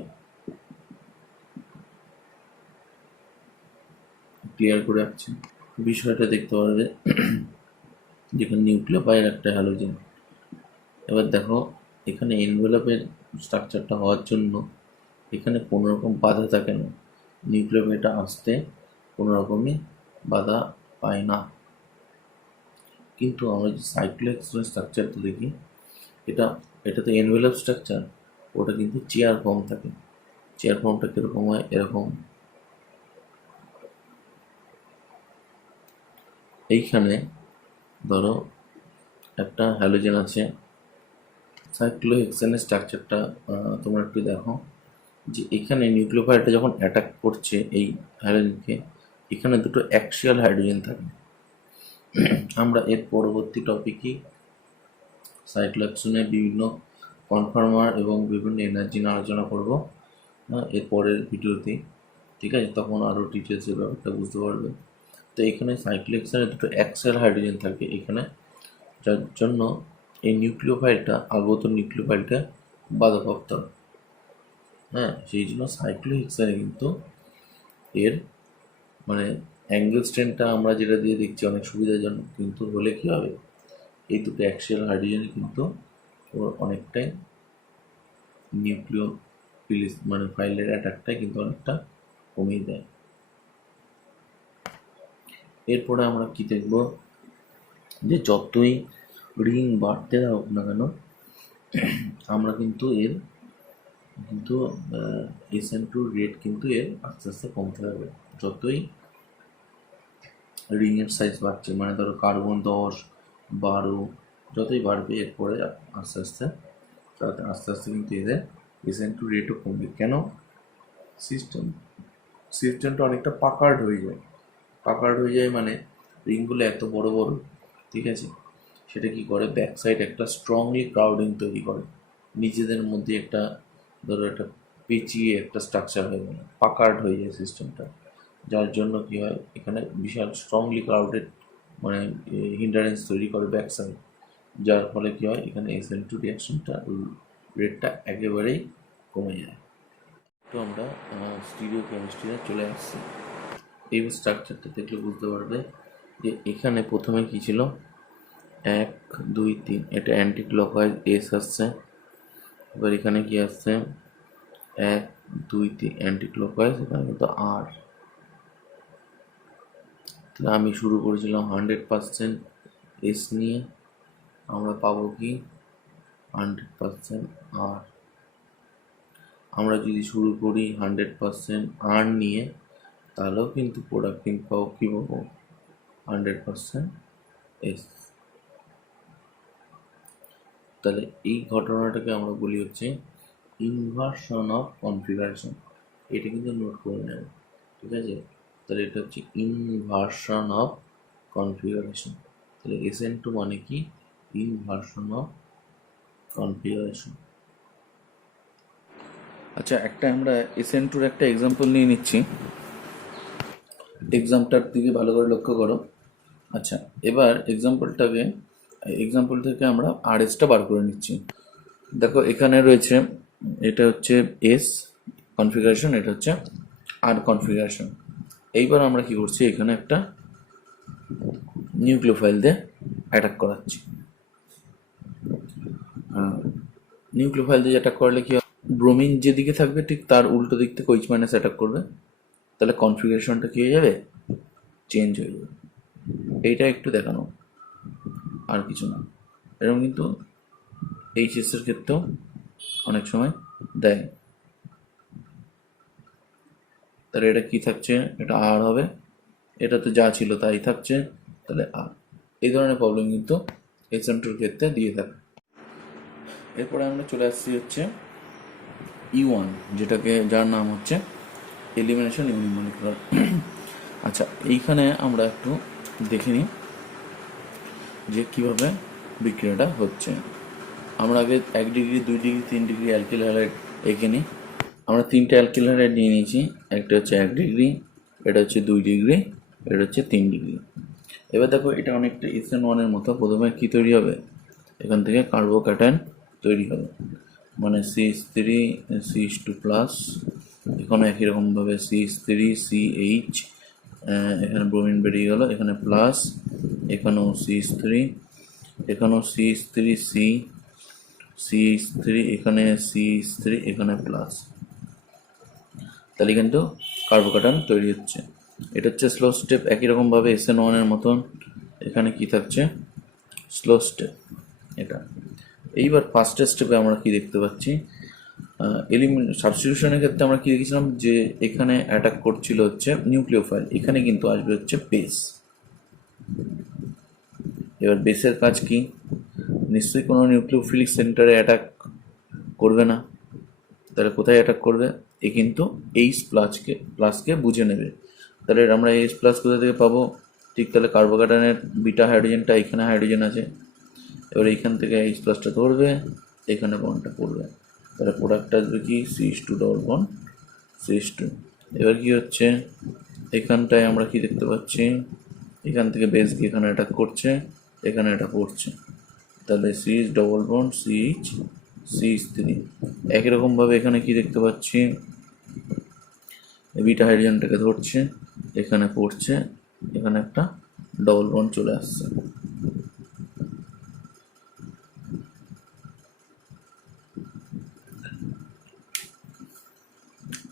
ক্লিয়ার করে রাখছি, বিষয়টা দেখতে পারবে যেখানে নিউক্লিওফাইল একটা হ্যালোজেন। এবার দেখো এখানে এনভেলপের স্ট্রাকচারটা হওয়ার জন্য এখানে কোনো রকম বাধা থাকে না, নিউক্লিওফাইলটা আসতে কোনো রকমই বাধা পায় না। কিন্তু আমরা যে সাইক্লোহেক্সানের স্ট্রাকচারটা দেখি, এটা তো এনভেলপ স্ট্রাকচার, ওটা কিন্তু চেয়ার ফর্ম থাকে। চেয়ার ফর্মটা কীরকম হয়? এরকম, এইখানে ধরো একটা হ্যালোজেন আছে, সাইক্লোহেক্সানের স্ট্রাকচারটা তোমরা একটু দেখো যে এখানে নিউক্লিওফাইলটা যখন অ্যাটাক করছে এই হ্যালোজেনকে, এখানে দুটো অ্যাক্সিয়াল হাইড্রোজেন থাকে। আমরা এর পরবর্তী টপিকই সাইক্লোহেক্সানের বিভিন্ন কনফার্মার এবং বিভিন্ন এনার্জি নিয়ে আলোচনা করবো এর পরের ভিডিওতে, ঠিক আছে? তখন আরও ডিটেলসের ব্যাপারটা বুঝতে পারবে। তো এখানে সাইক্লোহেক্সানে দুটো অ্যাক্সিয়াল হাইড্রোজেন থাকে এখানে, যার জন্য এই নিউক্লিওফাইলটা আগত নিউক্লিওফাইলটা বাধাপ্রাপ্ত, হ্যাঁ, সেই জন্য সাইক্লোহেক্সানে কিন্তু এর মানে অ্যাঙ্গেল স্ট্রেনটা আমরা যেটা দিয়ে দেখছি অনেক সুবিধাজনক, কিন্তু হলে কী হবে, এই দুটো অ্যাক্সিয়াল হাইড্রোজেনে কিন্তু ওর অনেকটাই নিউক্লিওফিলিস মানে ফাইলের অ্যাটাকটাই কিন্তু অনেকটা কমিয়ে দেয়। এরপরে আমরা কি দেখব, যে যতই রিং বাড়তে হোক না কেন, আমরা কিন্তু এর কিন্তু SN2 রেট কিন্তু এর আস্তে আস্তে কমতে থাকবে, যতই রিংয়ের সাইজ বাড়ছে, মানে ধরো কার্বন 10, 12 যতই বাড়বে, এরপরে আস্তে আস্তে কিন্তু এদের SN2 রেটও কমবে। কেন? সিস্টেমটা অনেকটা পাকার্ড হয়ে যায়। পাকার্ড হয়ে যায় মানে রিংগুলো এত বড় বড়, ঠিক আছে, সেটা কি করে ব্যাক সাইড একটা স্ট্রংলি ক্রাউডিং তৈরি করে, নিজেদের মধ্যে একটা ধরো একটা পেঁচিয়ে একটা স্ট্রাকচার হয়ে গেল, পাকার্ড হয়ে যায় সিস্টেমটা, যার জন্য কি হয় এখানে বিশাল স্ট্রংলি ক্রাউডেড মানে হিন্ডারেন্স তৈরি করে ব্যাক সাইড, যার ফলে কি হয় এখানে SN2 রিয়াকশনটা রেটটা একেবারেই কমে যায়। তো আমরা স্টিরিও কেমিস্ট্রিতে চলে আসছি। এই স্ট্রাকচারটা দেখলে বুঝতে পারবে যে এখানে প্রথমে কি ছিল 1 2 3, এটা অ্যান্টি ক্লকওয়াইজ এস আসছে। এবার এখানে কি আসছে 1 2 3 অ্যান্টি ক্লকওয়াইজ, এখানে কিন্তু আর। তাহলে আমি শুরু করেছিলাম 100% এস নিয়ে, আমরা পাবো কি 100% আর। আমরা যদি শুরু করি 100% আর নিয়ে, তাহলেও কিন্তু প্রোডাক্টিং পাবো কি পাবো 100% এস। তাহলে এই ঘটনাটাকে আমরা বলি হচ্ছে ইনভার্সন অফ কনফিগারেশন। এটা কিন্তু নোট করে নেব, ঠিক আছে। তাহলে এটা হচ্ছে ইনভার্সন অফ কনফিগারেশন। তাহলে SN2 মানে কি ইনভার্সন অফ কনফিগারেশন। আচ্ছা, একটা আমরা SN2-র একটা এক্সাম্পল নিয়ে নিচ্ছি। এক্সাম্পলটার দিকে ভালো করে লক্ষ্য করো। আচ্ছা, এবার এক্সাম্পল থেকে আমরা RS-টা বার করে নিচ্ছি। দেখো এখানে রয়েছে, এটা হচ্ছে এস কনফিগারেশন, এটা হচ্ছে আর কনফিগারেশন। এইবার আমরা কি করছি, এখানে একটা নিউক্লিওফাইল দিয়ে অ্যাটাক করাচ্ছি। নিউক্লিওফাইল দিয়ে অ্যাটাক করলে কি হয়, ব্রোমিন যেদিকে থাকবে ঠিক তার উল্টো দিক থেকে OH- অ্যাটাক করবে, তাহলে কনফিগারেশনটা কি হয়ে যাবে, চেঞ্জ হয়ে যাবে। এইটা একটু দেখানো, আর কিছু না। এরকম কিন্তু HS এর ক্ষেত্রেও অনেক সময় দেয়। তাহলে এটা কি থাকছে, এটা আর হবে, এটা তো যা ছিল তাই থাকছে, তাহলে আর। এই ধরনের প্রবলেম কিন্তু SN2-র ক্ষেত্রে দিয়ে থাকে। এরপরে আমরা চলে আসছি হচ্ছে E1, যার নাম হচ্ছে এলিমিনেশন ইউনিমলিকুলার। আচ্ছা, এইখানে আমরা একটু দেখে নিই যে কীভাবে বিক্রিয়াটা হচ্ছে। আমরা আগে 1 degree 2 degree 3 degree alkyl halide এঁকে নিই। আমরা 3টে অ্যালকিল হ্যালাইড নিয়ে নিয়েছি। একটা হচ্ছে 1 ডিগ্রি, এটা হচ্ছে 2 ডিগ্রি, এটা হচ্ছে 3 ডিগ্রি। এবার দেখো এটা অনেকটা SN1-এর মতো। প্রথমে কি তৈরি হবে, এখান থেকে কার্বোক্যাটায়ন তৈরি হবে, মানে CH3 CH2 প্লাস, এখানে একই রকমভাবে CH3 CH, এখানে ব্রোমিন বেরিয়ে গেল, এখানে প্লাস, এখানেও CH3, এখানেও CH3 CH3, এখানে CH3, এখানে প্লাস। তাহলে কিন্তু কার্বোক্যাটায়ন তৈরি হচ্ছে। এটা হচ্ছে স্লো স্টেপ, একই রকমভাবে SN1-এর মতন। এখানে কি থাকছে, স্লো স্টেপ এটা। এইবার ফার্স্ট স্টেপে আমরা কি দেখতে পাচ্ছি, সাবস্টিটিউশনের ক্ষেত্রে আমরা কি দেখেছিলাম যে এখানে অ্যাটাক করছিল হচ্ছে নিউক্লিওফাইল, এখানে কিন্তু আসবে হচ্ছে বেস। এবার বেসের কাজ কি, নিশ্চয়ই কোনো নিউক্লিওফিলিক সেন্টারে অ্যাটাক করবে না, তাহলে কোথায় অ্যাটাক করবে, এ কিন্তু H প্লাসকে বুঝে নেবে। তাহলে আমরা H প্লাস কোথা থেকে পাবো, ঠিক তাহলে কার্বোক্যাটায়নের বিটা হাইড্রোজেনটা এখানে হাইড্রোজেন আছে, এবার এইখান থেকে H প্লাসটা ধরবে, এখানে বন্ডটা পড়বে, তাহলে প্রোডাক্ট আসবে কি CH2 ডবল বন্ড CH2। এবার কি হচ্ছে, এখানটায় আমরা কি দেখতে পাচ্ছি, এখান থেকে বেস গিয়ে এখানে অ্যাটাক করছে, এখানে এটা পড়ছে, তাহলে CH ডবল বন্ড CH3। একই রকমভাবে এখানে কি দেখতে পাচ্ছি, বিটা হাইড্রোজেনটাকে ধরছে, এখানে পড়ছে, এখানে একটা ডবল বন্ড চলে আসছে।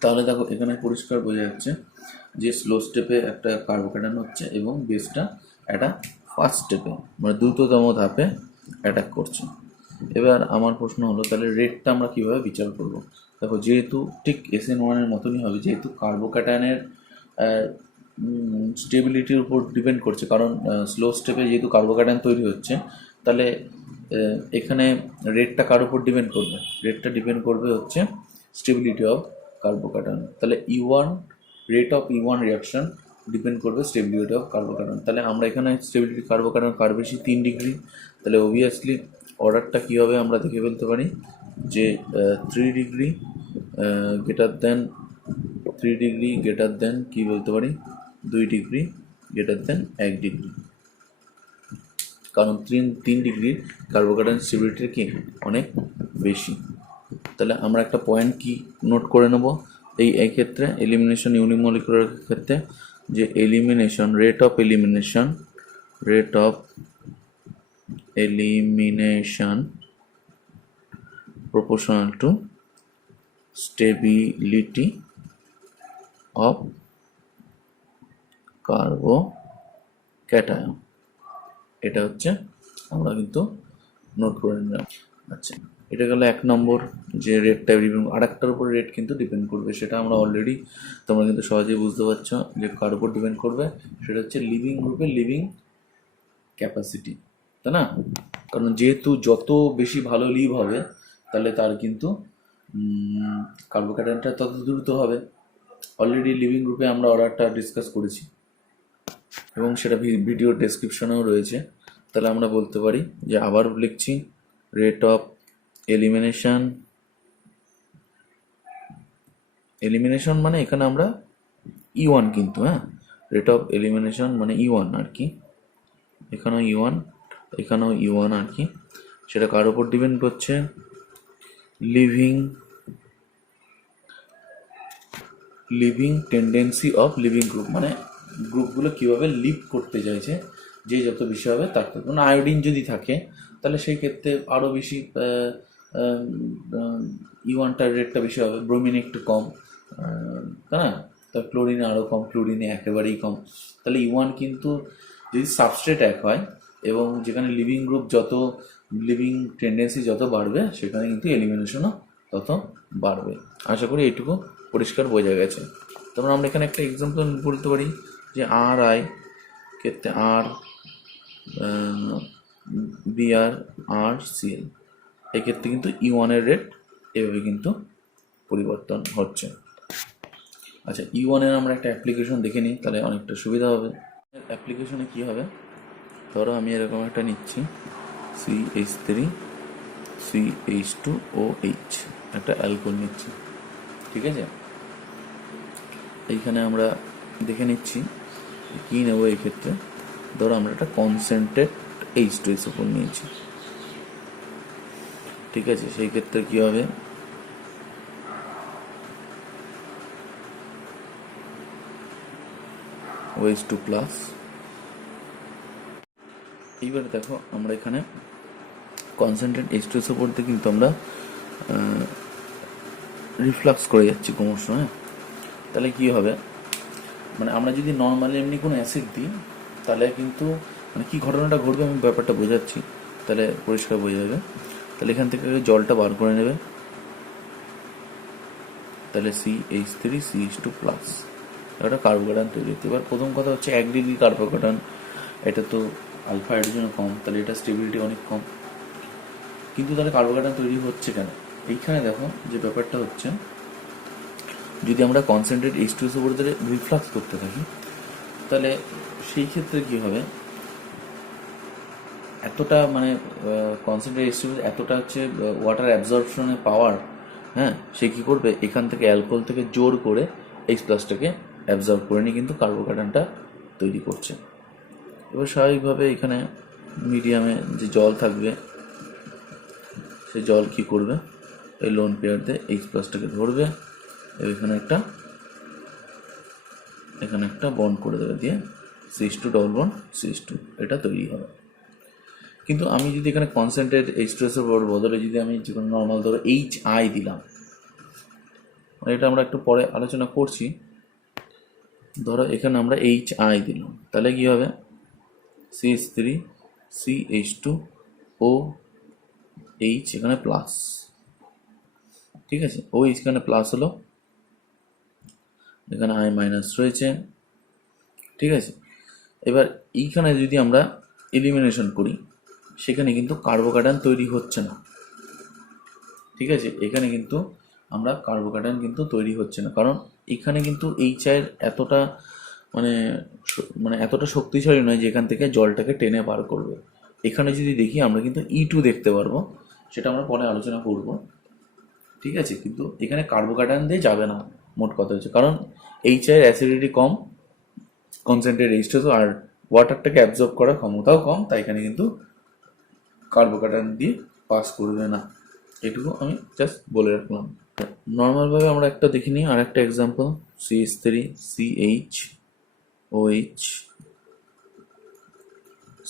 তাহলে দেখো এখানে পরিষ্কার বোঝা যাচ্ছে যে স্লো স্টেপে একটা কার্বোক্যাটায়ন হচ্ছে এবং বেসটা একটা ফার্স্ট স্টেপে মানে দ্রুততম ধাপে অ্যাটাক করছে। এবার আমার প্রশ্ন হলো, তাহলে রেটটা আমরা কীভাবে বিচার করব। দেখো যেহেতু ঠিক SN1-এর মতনই হবে, যেহেতু কার্বোক্যাটায়নের স্টেবিলিটির উপর ডিপেন্ড করছে, কারণ স্লো স্টেপে যেহেতু কার্বোক্যাটায়ন তৈরি হচ্ছে, তাহলে এখানে রেটটা কার উপর ডিপেন্ড করবে? রেটটা ডিপেন্ড করবে হচ্ছে স্টেবিলিটি অফ কার্বোকার্বন। তাহলে E1 rate of E1 reaction depend করবে স্টেবিলিটি অফ কার্বোকার্বন। তাহলে আমরা এখানে স্টেবিলিটি কার্বোকার্বন কার বেশি 3 ডিগ্রি, তাহলে অবভিয়াসলি অর্ডারটা কী হবে আমরা দেখে ফেলতে পারি যে 3 degree greater than 3 degree greater than কী বলতে পারি 2 ডিগ্রি গ্রেটার দেন 1 ডিগ্রি, কারণ 3 ডিগ্রির কার্বোকার্বন স্টেবিলিটি কি অনেক বেশি। তাহলে আমরা একটা পয়েন্ট কি নোট করে নেব এই ক্ষেত্রে এলিমিনেশন ইউনিমলিকুলার ক্ষেত্রে, যে elimination rate of elimination proportional to stability of carbocation। এটা হচ্ছে আমরা কিন্তু নোট করে নিলাম। আচ্ছা, এটা গেল 1 নম্বর যে রেটটা ডিপেন্ড, আরেকটার উপর রেট কিন্তু ডিপেন্ড করবে, সেটা আমরা অলরেডি তোমরা কিন্তু সহজেই বুঝতে পারছো যে কার উপর ডিপেন্ড করবে, সেটা হচ্ছে লিভিং গ্রুপের লিভিং ক্যাপাসিটি, তাই না? কারণ যেহেতু যত বেশি ভালো লিভ হবে তাহলে তার কিন্তু কার্বোকার্বনটা তত দ্রুত হবে। অলরেডি লিভিং গ্রুপে আমরা অর্ডারটা ডিসকাস করেছি এবং সেটা ভিডিও ডেসক্রিপশনেও রয়েছে। তাহলে আমরা বলতে পারি যে আবার লিখছি রেট অফ এলিমিনেশন মানে এখানে আমরা E1 কিন্তু, হ্যাঁ, রেট অফ এলিমিনেশন মানে E1 আর কি, এখানেও E1 এখানেও E1 আর কি, সেটা কার উপর ডিপেন্ড করছে living tendency of living group, মানে গ্রুপগুলো কীভাবে লিভ করতে চাইছে, যে যত বেশি হবে তার থেকে। মানে আয়োডিন যদি থাকে তাহলে সেই ক্ষেত্রে আরও বেশি E1টার রেটটা বেশি হবে, ব্রোমিন একটু কম, তাই না? তা ক্লোরিনে আরও কম, ক্লোরিনে একেবারেই কম। তাহলে E1 কিন্তু যদি সাবস্ট্রেট এক হয় এবং যেখানে লিভিং গ্রুপ যত লিভিং টেন্ডেন্সি যত বাড়বে সেখানে কিন্তু এলিমিনেশনও তত বাড়বে। আশা করি এইটুকু পরিষ্কার বোঝা গেছে। তারপর আমরা এখানে একটা এক্সাম্পল বলতে পারি যে RI ক্ষেত্রে BrRCl এই ক্ষেত্রে কিন্তু E1-এর রেট এভাবে কিন্তু পরিবর্তন হচ্ছে। আচ্ছা, E1-এর আমরা একটা অ্যাপ্লিকেশন দেখে নিই, তাহলে অনেকটা সুবিধা হবে। অ্যাপ্লিকেশনে কী হবে, ধরো আমি এরকম একটা নিচ্ছি CH3CH2OH একটা অ্যালকোহল নিচ্ছি, ঠিক আছে? এইখানে আমরা দেখে নিচ্ছি কী নেব। এই ক্ষেত্রে ধরো আমরা একটা কনসেন্ট্রেট H2SO4 নিয়েছি, ঠিক আছে? সেই ক্ষেত্রে কী হবে, OH2+। এইবারে দেখো আমরা এখানে কনসেন্ট্রেট H2SO4 তে কিন্তু আমরা রিফ্লাক্স করে যাচ্ছি ক্রমশ, হ্যাঁ? তাহলে কী হবে, মানে আমরা যদি নর্মালি এমনি কোনো অ্যাসিড দিই তাহলে কিন্তু মানে কী ঘটনাটা ঘটবে আমি ব্যাপারটা বোঝাচ্ছি, তাহলে পরিষ্কার বোঝা যাবে। তাহলে এখান থেকে জলটা বার করে নেবে, তাহলে CH3CH2+, একটা কার্বোকার্বন তৈরি হচ্ছে। এবার প্রথম কথা হচ্ছে 1 ডিগ্রি কার্বোকার্বন, এটা তো আলফা হাইড্রোজেনও কম, তাহলে এটা স্টেবিলিটি অনেক কম। কিন্তু তাহলে কার্বোকার্বন তৈরি হচ্ছে কেন? এইখানে দেখো যে ব্যাপারটা হচ্ছে, যদি আমরা কনসেন্ট্রেট H2SO4 ধরে রিফ্লাক্স করতে থাকি তাহলে সেই ক্ষেত্রে কী হবে, এতটা মানে কনসেন্ট্রেট H2SO4 এতটা হচ্ছে ওয়াটার অ্যাবজর্পশনের পাওয়ার, হ্যাঁ, সে কী করবে এখান থেকে অ্যালকোহল থেকে জোর করে H+টাকে অ্যাবজর্ব করে নিয়ে কিন্তু কার্বোকার্বনটা তৈরি করছে। এবার স্বাভাবিকভাবে এখানে মিডিয়ামে যে জল থাকবে সে জল কী করবে, এই লোন পেয়ারতে H+টাকে ধরবে, এখানে একটা বন্ড করে দেবে, দিয়ে CH2 ডবল বন্ড CH2 এটা তৈরি হবে। কিন্তু আমি যদি এখানে কনসেন্ট্রেট H2SO4 বদলে যদি আমি যে কোনো নর্মাল ধরো HI দিলাম, মানে এটা আমরা একটু পরে আলোচনা করছি, ধরো এখানে আমরা HI দিলাম, তাহলে কী হবে CH3CH2OH এখানে প্লাস, ঠিক আছে? OH এখানে প্লাস হলো, এখানে I মাইনাস রয়েছে, ঠিক আছে? এবার এইখানে যদি আমরা এলিমিনেশন করি সেখানে কিন্তু কার্বোক্যাটায়ন তৈরি হচ্ছে না। ঠিক আছে, এখানে কিন্তু আমরা কার্বোক্যাটায়ন কিন্তু তৈরি হচ্ছে না, কারণ এখানে কিন্তু এই চায়ের এতটা মানে মানে এতটা শক্তিশালী নয় যে এখান থেকে জলটাকে টেনে বার করবে। এখানে যদি দেখি আমরা কিন্তু E2 দেখতে পারবো, সেটা আমরা পরে আলোচনা করব। ঠিক আছে, কিন্তু এখানে কার্বোক্যাটায়ন দিয়ে যাবে না, মোট কথা হচ্ছে, কারণ এই চায়ের অ্যাসিডিটি কম, কনসেন্ট্রেট H2SO, আর ওয়াটারটাকে অ্যাবজর্ব করার ক্ষমতাও কম, তাই এখানে কিন্তু কার্বোক্যাটায়ন দিয়ে পাস করবে না। এটুকু আমি জাস্ট বলে রাখলাম। নর্মালভাবে আমরা একটা দেখে নিই, আর একটা example, CH3 CH OH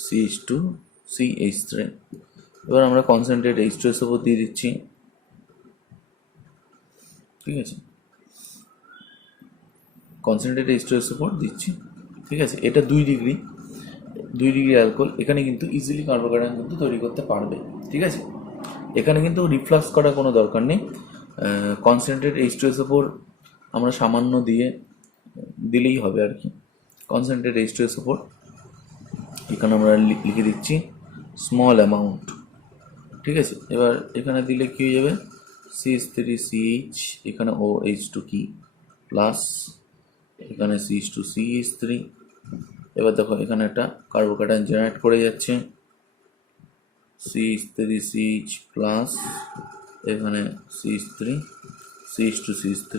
CH2 CH3। এবার আমরা কনসেন্ট্রেট H2SO দিয়ে দিচ্ছি। ঠিক আছে, কনসেন্ট্রেট H2SO দিচ্ছি। ঠিক আছে, এটা 2 ডিগ্রি অ্যালকোহল, এখানে কিন্তু ইজিলি কার্বোক্যাটায়ন কিন্তু তৈরি করতে পারবে। ঠিক আছে, এখানে কিন্তু রিফ্লাক্স করার কোনো দরকার নেই। কনসেন্ট্রেট H2SO আমরা সামান্য দিলেই হবে আর কি। কনসেন্ট্রেট H2SO এখানে আমরা লিখে দিচ্ছি স্মল অ্যামাউন্ট। ঠিক আছে, এবার এখানে দিলে কী হয়ে যাবে, CH3CH, এখানে OH2 কি প্লাস, এখানে CH2CH3। এবার দেখো এখানে একটা কার্বোক্যাটায়ন জেনারেট করে যাচ্ছে, CH3CH প্লাস, এখানে CH3 CH2CH3।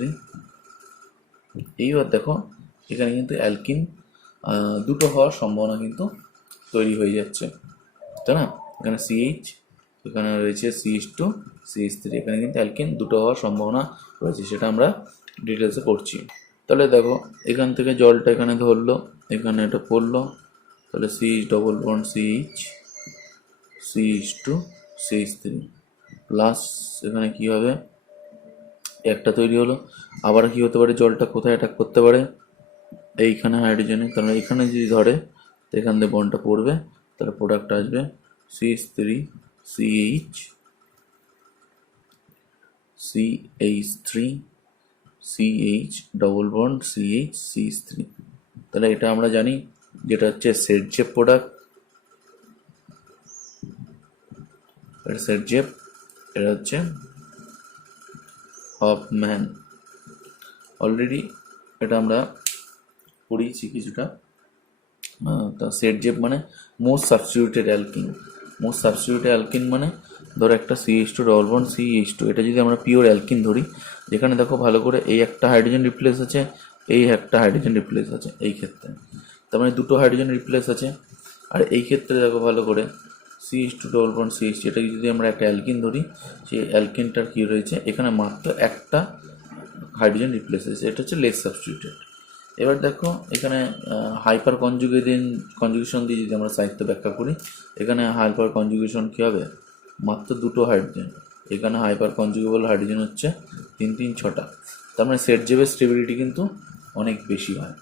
এইবার দেখো এখানে কিন্তু অ্যালকিন দুটো হওয়ার সম্ভাবনা কিন্তু তৈরি হয়ে যাচ্ছে, তাই না? এখানে CH, এখানে রয়েছে CH2CH3, এখানে কিন্তু অ্যালকিন দুটো হওয়ার সম্ভাবনা রয়েছে, সেটা আমরা ডিটেলসে করছি। তাহলে দেখো এখান থেকে জলটা এখানে ধরলো, এখানে এটা পড়লো, তাহলে CH double bond CH CH2CH3 plus, এখানে কি হবে, একটা তৈরি হলো। আবার কি হতে পারে, জলটা কোথায় অ্যাটাক করতে পারে, এইখানে হাইড্রোজেনে, তাহলে এখানে যদি ধরে তো এখান থেকে বন্ডটা পড়বে, তাহলে প্রোডাক্ট আসবে CH3 CH double bond CH3। তাহলে এটা আমরা জানি যেটা হচ্ছে সেটজেপ প্রোডাক্ট, এটা সেটজেপ, এটা হচ্ছে হফম্যান। অলরেডি এটা আমরা পড়িয়েছি কিছুটা। তা সেটজেপ মানে most substituted alkyne. Most substituted alkyne মানে ধরো একটা CH2 ডবল বন্ড CH2, এটা যদি আমরা পিওর অ্যালকিন ধরি, যেখানে দেখো ভালো করে এই একটা হাইড্রোজেন রিপ্লেস আছে, এই একটা হাইড্রোজেন রিপ্লেস আছে, এই ক্ষেত্রে তার মানে দুটো হাইড্রোজেন রিপ্লেস আছে। আর এই ক্ষেত্রে দেখো ভালো করে CH2 ডবল বন্ড CH2, এটাকে যদি আমরা একটা অ্যালকিন ধরি, সেই অ্যালকিনটার কী রয়েছে, এখানে মাত্র একটা হাইড্রোজেন রিপ্লেস আছে, এটা হচ্ছে লেস সাবস্টিটিউটেড। এবার দেখো এখানে হাইপার কনজুগেশন দিয়ে যদি আমরা সাহিত্য ব্যাখ্যা করি, এখানে হাইপার কনজুগেশন কী হবে, মাত্র দুটো হাইড্রোজেন, এখানে হাইপার কনজুগেবল হাইড্রোজেন হচ্ছে 3-6টা, তার মানে সেটজেবের স্টেবিলিটি কিন্তু অনেক বেশি হয়।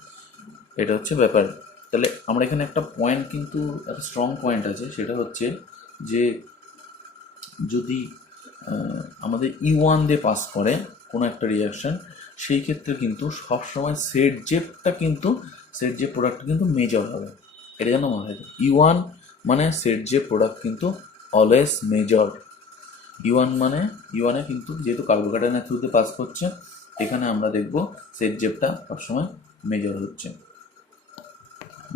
এটা হচ্ছে ব্যাপার। তাহলে আমরা এখানে একটা পয়েন্ট কিন্তু, একটা স্ট্রং পয়েন্ট আছে, সেটা হচ্ছে যে যদি আমাদের E1 দিয়ে পাস করে কোনো একটা রিয়াকশান, সেই ক্ষেত্রে কিন্তু সবসময় সেটজেপটা কিন্তু, সেটজেপ প্রোডাক্ট কিন্তু মেজর হবে, এটা যেন মাথায় থাকে। E1 মানে সেটজেপ প্রোডাক্ট কিন্তু অলওয়েজ মেজর। E1 কিন্তু যেহেতু কার্বোক্যাটায়নের থ্রুতে পাস করছে, এখানে আমরা দেখব সেটজেপটা সবসময় মেজর হচ্ছে।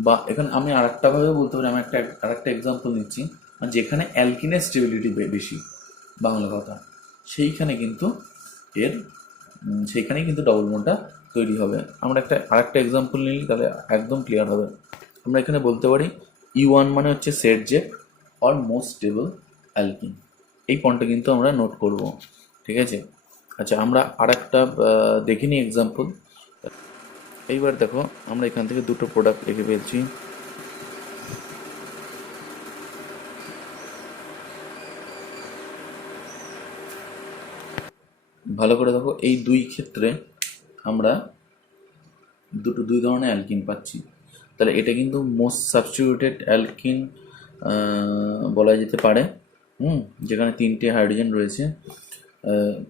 বা এখানে আমি আরেকটাভাবে বলতে পারি, আমি আরেকটা এক্সাম্পল নিচ্ছি, মানে যেখানে অ্যালকিনের স্টেবিলিটি বেশি, বাংলা কথা, সেইখানেই কিন্তু ডবল বন্ডটা তৈরি হবে। আমরা আরেকটা এক্সাম্পল নিই, তাহলে একদম ক্লিয়ার হবে। আমরা এখানে বলতে পারি E1 মানে হচ্ছে সেটজেপ অর মোস্ট স্টেবল অ্যালকিন। এই পয়েন্টটা কিন্তু আমরা নোট করব। ঠিক আছে, আচ্ছা আমরা আরেকটা দেখে নিই এক্সাম্পল। এইবার দেখো আমরা এখান থেকে দুটো প্রোডাক্ট লিখে ফেলছি। ভালো করে দেখো, এই দুই ক্ষেত্রে আমরা দুই ধরনের অ্যালকিন পাচ্ছি। তাহলে এটা কিন্তু মোস্ট সাবস্টিটিউটেড অ্যালকিন বলা যেতে পারে, যেখানে তিনটে হাইড্রোজেন রয়েছে,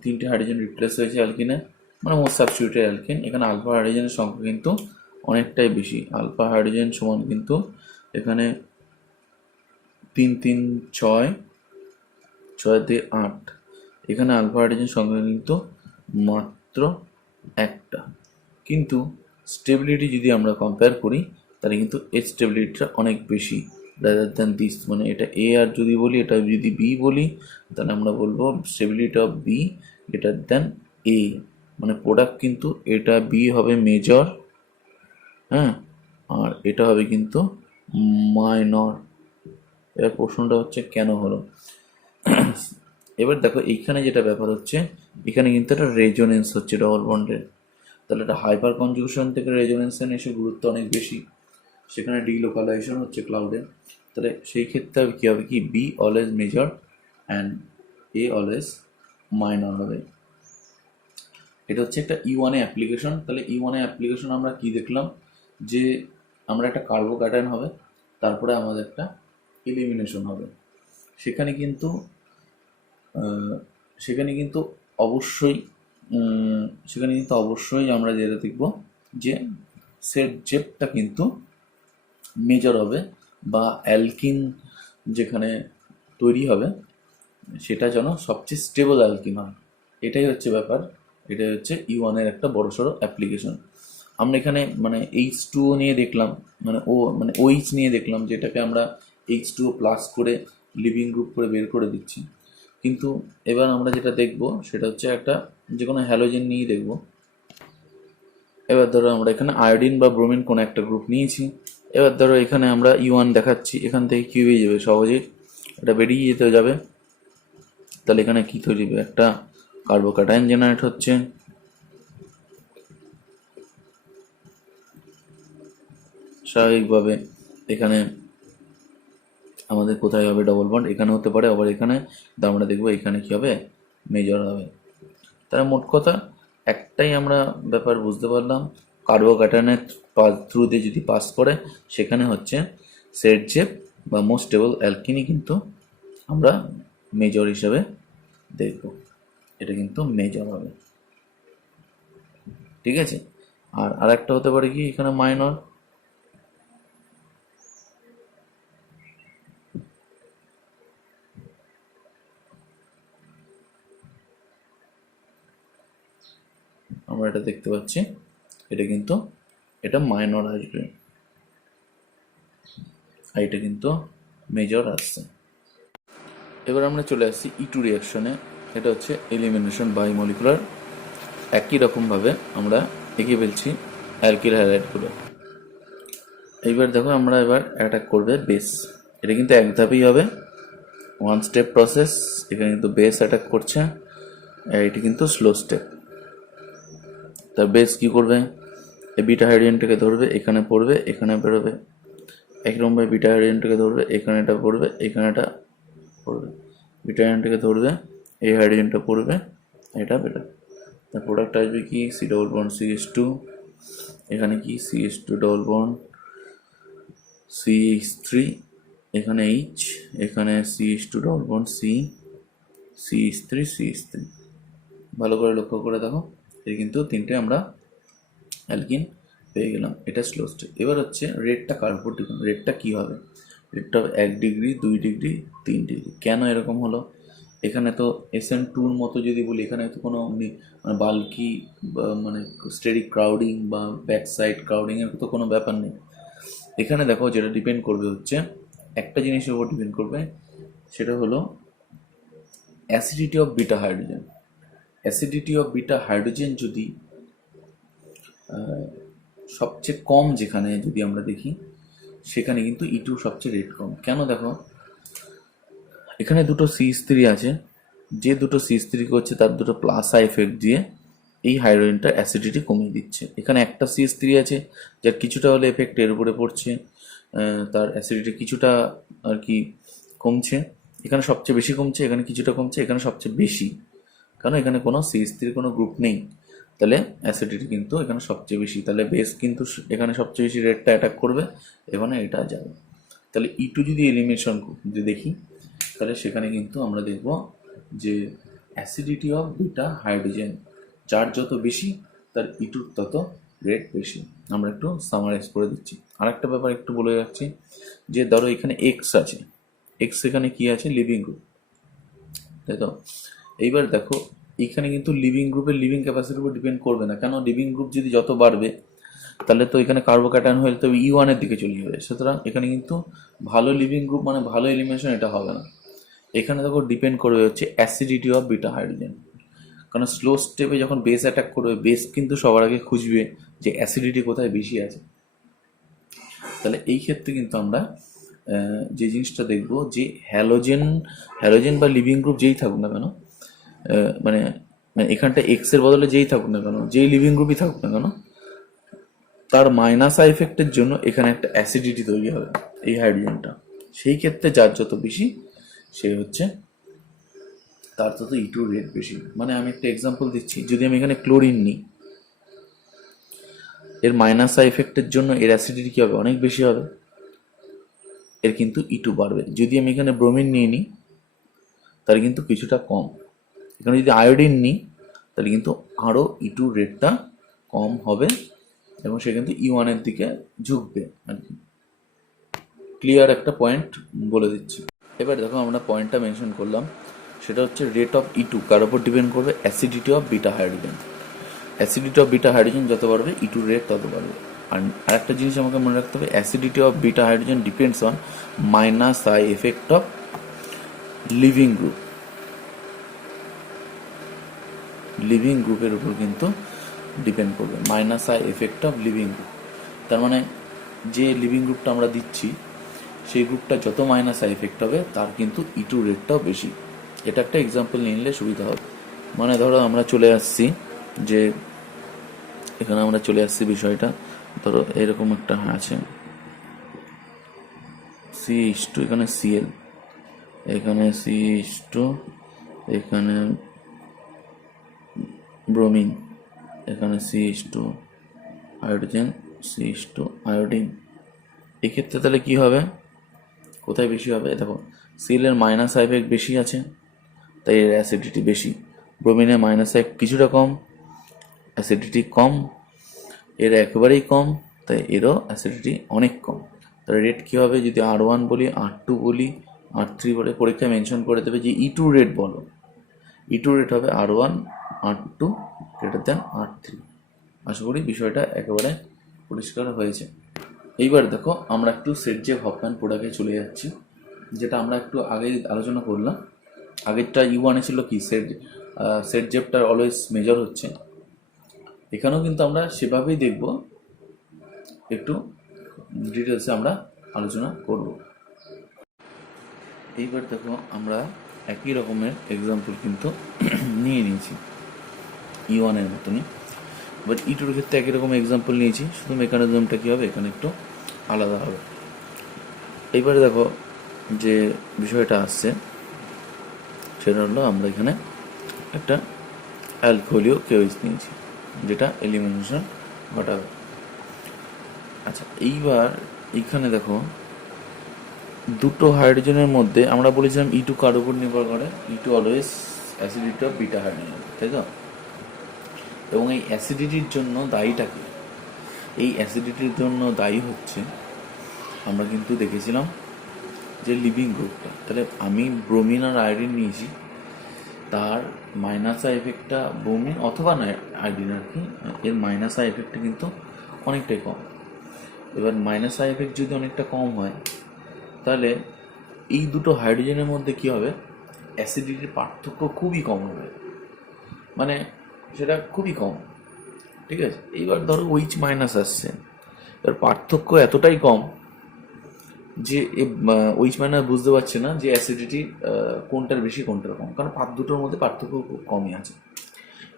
তিনটে হাইড্রোজেন রিপ্লেস হয়েছে অ্যালকিনে, মানে মোস্ট সাবস্টিটিউটেড অ্যালকিন। এখানে আলফা হাইড্রোজেনের সংখ্যা কিন্তু অনেকটাই বেশি, আলফা হাইড্রোজেন সমান কিন্তু এখানে তিন তিন ছয়, ছয় দিয়ে 8, এখানে আলফা হাইড্রোজেন সংখ্যা কিন্তু মাত্র একটা। কিন্তু স্টেবিলিটি যদি আমরা কম্পেয়ার করি তাহলে কিন্তু এর স্টেবিলিটিটা অনেক বেশি রাদার দ্যান দিস। মানে এটা এ আর যদি বলি, এটা যদি বি বলি, তাহলে আমরা বলবো stability of B greater than A. মানে প্রোডাক্ট কিন্তু এটা বি হবে মেজর, হ্যাঁ, আর এটা হবে কিন্তু মাইনর। এবার প্রশ্নটা হচ্ছে কেন হলো। এবার দেখো এইখানে যেটা ব্যাপার হচ্ছে, এখানে কিন্তু একটা রেজোনেন্স হচ্ছে ডবল বন্ডের। তাহলে একটা হাইপার কনজুগেশন থেকে রেজোনেন্সে এসে গুরুত্ব অনেক বেশি, সেখানে ডিলোকালাইজেশন হচ্ছে ক্লাউডে। তাহলে সেই ক্ষেত্রে কী হবে, কি B always major and a always minor হবে। এটা হচ্ছে একটা E1 অ্যাপ্লিকেশন। তাহলে E1 অ্যাপ্লিকেশন আমরা কি দেখলাম, যে আমরা একটা কার্বোক্যাটায়ন হবে, তারপরে আমাদের একটা এলিমিনেশন হবে। সেখানে কিন্তু অবশ্যই আমরা যেটা দেখব যে সেট জেপটা কিন্তু মেজর হবে, বা অ্যালকিন যেখানে তৈরি হবে সেটা যেন সবচেয়ে স্টেবল অ্যালকিন হয়। এটাই হচ্ছে ব্যাপার, এটাই হচ্ছে E1 একটা বড়সড় অ্যাপ্লিকেশন। আমরা এখানে মানে H2O নিয়ে দেখলাম, মানে OH নিয়ে দেখলাম, যেটাকে আমরা H2O প্লাস করে লিভিং গ্রুপ করে বের করে দিচ্ছি। কিন্তু এবার আমরা যেটা দেখব সেটা হচ্ছে একটা যে কোনো হ্যালোজেন নিয়েই দেখব। এবার ধরো আমরা এখানে আয়োডিন বা ব্রোমিন কোনো একটা গ্রুপ নিয়েছি। এবার ধরো এখানে আমরা E1 দেখাচ্ছি, এখান থেকে কি হয়ে যাবে, সহজেই এটা বেরিয়ে যেতে যাবে। তাহলে এখানে কি তৈরি হবে, একটা কার্বোক্যাটায়ন জেনারেট হচ্ছে। স্বাভাবিকভাবে এখানে আমাদের কোথায় হবে ডবল বন্ড, এখানে হতে পারে, আবার এখানে আমরা দেখবো এখানে কি হবে, মেজর হবে। তার মোট কথা একটাই আমরা ব্যাপার বুঝতে পারলাম, কার্বোক্যাটায়নের থ্রু দিয়ে যদি পাস করে সেখানে হচ্ছে সেট জেপ বা মোস্ট স্টেবল অ্যালকিনই কিন্তু আমরা মেজর হিসেবে দেখব, এটা কিন্তু মেজর হবে, ঠিক আছে। আর আরেকটা হতে পারে কি এখানে মাইনর। আমরা এটা দেখতে পাচ্ছি, এটা কিন্তু এটা মাইনর আসবে, আর এটা কিন্তু মেজর আসছে। এবার আমরা চলে আসছি E2 রিয়াকশনে। এটা হচ্ছে এলিমিনেশন বাই মলিকুলার। একই রকমভাবে আমরা এঁকে ফেলছি অ্যালকিল হ্যালাইডগুলো। এইবার দেখো আমরা এবার অ্যাটাক করবে বেস। এটা কিন্তু এক ধাপেই হবে, ওয়ান স্টেপ প্রসেস। এখানে কিন্তু বেস অ্যাটাক করছে, এটি কিন্তু স্লো স্টেপ। তার বেস কি করবে, এই বিটা হাইড্রোজেনটাকে ধরবে, এখানে পড়বে, এখানে বেরোবে। একরকমভাবে বিটা হাইড্রোজেনটাকে ধরবে, এখানে এটা পড়বে, এখানে এটা পড়বে। বিটা হাইড্রোজেনটাকে ধরবে, এই হাইড্রোজেনটা পড়বে, এটা বেরোবে। তার প্রোডাক্ট আসবে কি সি ডবল বন্ড CH2, এখানে কি CH2 ডবল বন্ড CH3, এখানে H, এখানে CH2 ডবল বন্ড CH3 ভালো করে লক্ষ্য করে দেখো, এই কিন্তু তিনটে আমরা অ্যালকিন পেয়ে গেলাম। এটা স্লো স্টেপ। এবার হচ্ছে রেটটা কার উপর ডিপেন্ড, রেটটা কী হবে, রেটটা হবে 1 ডিগ্রি 2 ডিগ্রি 3 ডিগ্রি। কেন এরকম হলো, এখানে তো SN2-র মতো যদি বলি, এখানে তো কোনো মানে বাল্কি মানে স্টেরিক ক্রাউডিং বা ব্যাক সাইড ক্রাউডিংয়ের তো কোনো ব্যাপার নেই। এখানে দেখো যেটা ডিপেন্ড করবে হচ্ছে একটা জিনিসের উপর ডিপেন্ড করবে, সেটা হলো acidity of beta hydrogen. Acidity of beta hydrogen যদি সবচেয়ে কম যেখানে যদি আমরা দেখি, সেখানে কিন্তু E2 সবচেয়ে রেট কম। কেন দেখো, এখানে দুটো CH3 আছে, যে দুটো CH3 করছে তার দুটো প্লাস আই এফেক্ট দিয়ে এই হাইড্রোজেনটা অ্যাসিডিটি কমিয়ে দিচ্ছে। এখানে একটা CH3 আছে যার কিছুটা হলে এফেক্ট এর উপরে পড়ছে, তার অ্যাসিডিটি কিছুটা আর কি কমছে। এখানে সবচেয়ে বেশি কমছে, এখানে কিছুটা কমছে, এখানে সবচেয়ে বেশি, কারণ এখানে কোনো CH3 কোনো গ্রুপ নেই। তাহলে অ্যাসিডিটি কিন্তু এখানে সবচেয়ে বেশি, তাহলে বেস কিন্তু এখানে সবচেয়ে বেশি রেটটা অ্যাটাক করবে, এখানে এটা যাবে। তাহলে E2 যদি এলিমিনেশন যদি দেখি, তাহলে সেখানে কিন্তু আমরা দেখব যে অ্যাসিডিটি অফ বিটা হাইড্রোজেন যার যত বেশি, তার E2 তত রেট বেশি। আমরা একটু সামারাইজ করে দিচ্ছি। আরেকটা ব্যাপার একটু বলে রাখছি, যে ধরো এখানে X আছে, এক্স এখানে কি আছে, লিভিং গ্রুপ, তাই তো। এইবার দেখো এখানে কিন্তু লিভিং গ্রুপের লিভিং ক্যাপাসিটির উপর ডিপেন্ড করবে না, কেন লিভিং গ্রুপ যদি যত বাড়বে তাহলে তো এখানে কার্বোক্যাটায়ন হয়ে তবে E1 এর দিকে চলে যাবে, সুতরাং এখানে কিন্তু ভালো লিভিং গ্রুপ মানে ভালো এলিমিনেশন এটা হবে না। এখানে দেখো ডিপেন্ড করবে হচ্ছে অ্যাসিডিটি অফ বিটা হাইড্রোজেন, কারণ স্লো স্টেপে যখন বেস অ্যাটাক করবে বেস কিন্তু সবার আগে খুঁজবে যে অ্যাসিডিটি কোথায় বেশি আছে। তাহলে এই ক্ষেত্রে কিন্তু আমরা যে জিনিসটা দেখব যে হ্যালোজেন বা লিভিং গ্রুপ যেই থাকুক না কেন, মানে এখানটা এক্স এর বদলে যেই থাকুক না কেন, যেই লিভিং গ্রুপই থাকুক না কেন, তার মাইনাস আই এফেক্টের জন্য এখানে একটা অ্যাসিডিটি তৈরি হবে এই হাইড্রোজেনটা। সেই ক্ষেত্রে যার যত বেশি সে হচ্ছে তার তত E2 রেট বেশি। মানে আমি একটা এক্সাম্পল দিচ্ছি, যদি আমি এখানে ক্লোরিন নিই, এর মাইনাস আই এফেক্টের জন্য এর অ্যাসিডিটি কী হবে, অনেক বেশি হবে, এর কিন্তু E2 বাড়বে। যদি আমি এখানে ব্রোমিন নিয়ে নিই তাহলে কিন্তু কিছুটা কম। এখানে যদি আয়োডিন নিই তাহলে কিন্তু আরও E2 রেটটা কম হবে এবং সে কিন্তু E1 এর দিকে ঝুঁকবে আর কি। ক্লিয়ার একটা পয়েন্ট বলে দিচ্ছি। এবার দেখো আমরা পয়েন্টটা মেনশন করলাম, সেটা হচ্ছে রেট অফ E2 কার উপর ডিপেন্ড করবে, acidity of beta hydrogen. Acidity of beta hydrogen যত বাড়বে E2 রেট তত বাড়বে। আর আরেকটা জিনিস আমাকে মনে রাখতে হবে, acidity of beta hydrogen depends on minus I effect of living group. Living গ্রুপের উপর কিন্তু ডিপেন্ড করবে minus I effect of living group. তার মানে যে লিভিং গ্রুপটা আমরা দিচ্ছি সেই গ্রুপটা যত মাইনাস আই এফেক্ট হবে তার কিন্তু E2 রেটটাও বেশি। এটা একটা এক্সাম্পল নিয়ে নিলে সুবিধা হবে। মানে ধরো আমরা চলে আসছি যে এখানে আমরা চলে আসছি বিষয়টা, ধরো এরকম একটা আছে CH2, এখানে Cl, এখানে CH2, এখানে ব্রোমিন, এখানে CH2 হাইড্রোজেন, CH2 আয়োডিন। এক্ষেত্রে তাহলে কি হবে, কোথায় বেশি হবে, দেখো Cl এর মাইনাস আই এফেক্ট বেশি আছে তাই এর অ্যাসিডিটি বেশি, ব্রোমিনের মাইনাস আই কিছুটা কম, অ্যাসিডিটি কম, এর একেবারেই কম তাই এরও অ্যাসিডিটি অনেক কম। তাহলে রেট কী হবে, যদি R1 বলি, R2 বলি, R3 বলে, পরীক্ষায় মেনশন করে দেবে যে E2 রেট বলো, E2 রেট হবে R1 R2 greater than R3। আশা করি বিষয়টা একেবারে পরিষ্কার হয়েছে। এইবার দেখো আমরা একটু সেটজেভ হফম্যান প্রোডাক্টে চলে যাচ্ছি, যেটা আমরা একটু আগেই আলোচনা করলাম। আগেরটা E1 ছিল কি সেটজেভটার অলওয়েজ মেজর হচ্ছে, এখানেও কিন্তু আমরা সেভাবেই দেখব, একটু ডিটেলসে আমরা আলোচনা করব। এইবার দেখো আমরা একই রকমের এক্সাম্পল কিন্তু নিয়ে নিয়েছি E1 এর মতনই, বাট E2 এর ক্ষেত্রে একই রকম এক্সাম্পল নিয়েছি, শুধু মেকানিজমটা কী হবে এখানে একটু আলাদা হবে। এইবারে দেখো যে বিষয়টা আসছে সেটা হলো আমরা এখানে একটা অ্যালকোহলীয় কেওএইচ নিয়েছি যেটা এলিমিনেশন ঘটাবে। আচ্ছা এইবার এইখানে দেখো দুটো হাইড্রোজেনের মধ্যে আমরা বলেছিলাম E2 কার উপর নির্ভর করে, E2 always acidity of beta hydrogen, তাই তো। এবং এই অ্যাসিডিটির জন্য দায়ীটা কি, এই অ্যাসিডিটির জন্য দায়ী হচ্ছে আমরা কিন্তু দেখেছিলাম যে লিভিং গ্রুপটা। তাহলে আমি ব্রোমিন আর আয়োডিন নিয়েছি, তার মাইনাস আই এফেক্টটা ব্রোমিন অথবা না আয়োডিন আর কি, এর মাইনাস আই এফেক্টটা কিন্তু অনেকটাই কম। এবার মাইনাস আই এফেক্ট যদি অনেকটা কম হয় তাহলে এই দুটো হাইড্রোজেনের মধ্যে কী হবে, অ্যাসিডিটির পার্থক্য খুবই কম হবে, মানে সেটা খুবই কম, ঠিক আছে। এইবার ধরো OH মাইনাস আসছে, এবার পার্থক্য এতটাই কম যে OH মাইনাস বুঝতে পারছে না যে অ্যাসিডিটি কোনটার বেশি কোনটার কম, কারণ দুটোর মধ্যে পার্থক্য খুব কমই আছে।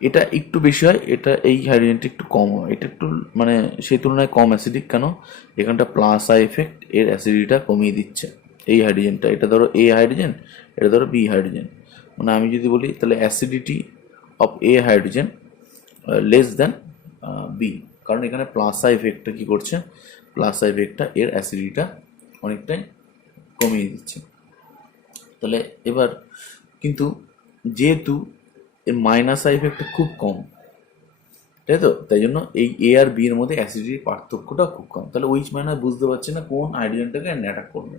এটা একটু বেশি হয়, এটা এই হাইড্রোজেনটা একটু কম হয়, এটা একটু মানে সেই তুলনায় কম অ্যাসিডিক, কেন এখানটা প্লাস আই এফেক্ট এর অ্যাসিডিটিটা কমিয়ে দিচ্ছে এই হাইড্রোজেনটা। এটা ধরো A হাইড্রোজেন, এটা ধরো B হাইড্রোজেন, মানে আমি যদি বলি তাহলে acidity of A hydrogen less than B, কারণ এখানে প্লাস আই এফেক্টটা কী করছে, প্লাস আই এফেক্টটা এর অ্যাসিডিটিটা অনেকটাই কমিয়ে দিচ্ছে। তাহলে এবার কিন্তু যেহেতু এর মাইনাস আই এফেক্টটা খুব কম, তাই তো, তাই জন্য এই A আর B এর মধ্যে অ্যাসিডিটির পার্থক্যটা খুব কম। তাহলে OH মাইনাস বুঝতে পারছে না কোন হাইড্রোজেনটাকে অ্যাটাক করবে,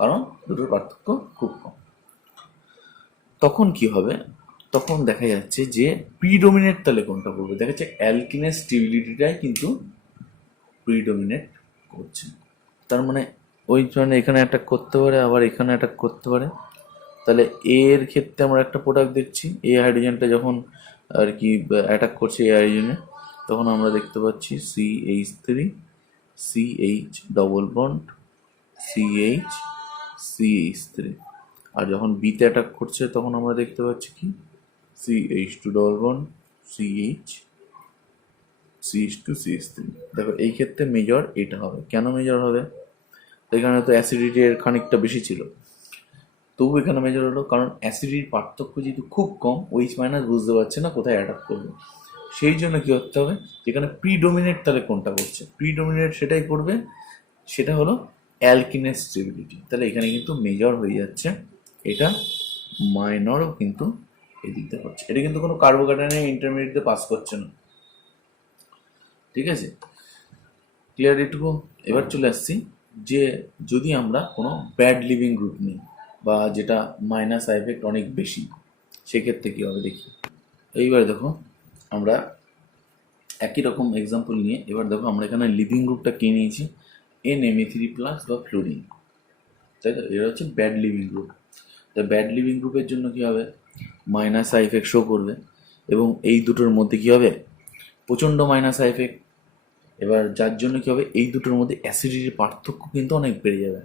কারণ দুটোর পার্থক্য খুব কম। তখন কি হবে, তখন দেখা যাচ্ছে যে প্রিডোমিনেট তাহলে কোনটা করবে, দেখা যাচ্ছে অ্যালকিনের স্টেবিলিটিটাই কিন্তু প্রিডোমিনেট করছে। তার মানে ওই জন্য এখানে অ্যাটাক করতে পারে, আবার এখানে অ্যাটাক করতে পারে। তাহলে এর ক্ষেত্রে আমরা একটা প্রোডাক্ট দেখছি, এই হাইড্রোজেনটা যখন আর কি অ্যাটাক করছে এই হাইড্রোজেনে, তখন আমরা দেখতে পাচ্ছি CH3 CH double bond CH CH3। আর যখন বিতে অ্যাটাক করছে তখন আমরা দেখতে পাচ্ছি কি CH2 double bond CH CH2 CH3। দেখো এই ক্ষেত্রে মেজর এটা হবে। কেন মেজর হবে? এখানে তো অ্যাসিডিটির খানিকটা বেশি ছিল, তবু এখানে মেজর হলো কারণ অ্যাসিডিটির পার্থক্য যেহেতু খুব কম, OH মাইনাস বুঝতে পারছে না কোথায় অ্যাটাক করবে। সেই জন্য কী করতে হবে, যেখানে প্রিডোমিনেট তাহলে কোনটা করছে, প্রিডোমিনেট সেটাই করবে, সেটা হলো অ্যালকিনের স্টেবিলিটি। তাহলে এখানে কিন্তু মেজর হয়ে যাচ্ছে, এটা মাইনরও কিন্তু এদিক দিয়ে করছে। এটা কিন্তু কোনো কার্বোকাটায়নের ইন্টারমিডিয়েটে পাস করছে না। ঠিক আছে, ক্লিয়ার এটুকু? এবার চলে আসছি যে যদি আমরা কোনো ব্যাড লিভিং গ্রুপ নিই বা যেটা মাইনাস আই এফেক্ট অনেক বেশি, সেক্ষেত্রে কী হবে দেখি। এইবার দেখো আমরা একই রকম এক্সাম্পল নিয়ে, এবার দেখো আমরা এখানে লিভিং গ্রুপটা কে নিয়েছি, NMe3+ বা ফ্লোরিন, তাই তো? এটা হচ্ছে ব্যাড লিভিং গ্রুপ। তাই ব্যাড লিভিং গ্রুপের জন্য কী হবে, মাইনাস আই এফেক্ট শো করবে, এবং এই দুটোর মধ্যে কী হবে, প্রচণ্ড মাইনাস আই এফেক্ট। এবার যার জন্য কী হবে, এই দুটোর মধ্যে অ্যাসিডিটির পার্থক্য কিন্তু অনেক বেড়ে যাবে।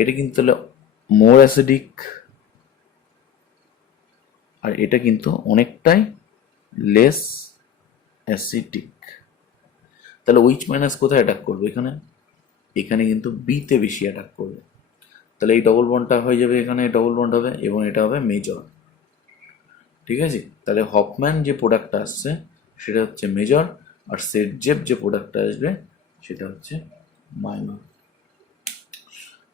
এটা কিন্তু তাহলে মোর অ্যাসিডিক, আর এটা কিন্তু অনেকটাই লেস অ্যাসিডিক। তাহলে OH মাইনাস কোথায় অ্যাটাক করবে, এখানে, এখানে কিন্তু বিতে বেশি অ্যাটাক করবে। তাহলে এই ডবল বন্ডটা হয়ে যাবে, এখানে ডবল বন্ড হবে এবং এটা হবে মেজর। ঠিক আছে, তাহলে হফম্যান যে প্রোডাক্টটা আসছে সেটা হচ্ছে মেজর, আর সেটজেপ যে প্রোডাক্টটা আসবে সেটা হচ্ছে মাইনর।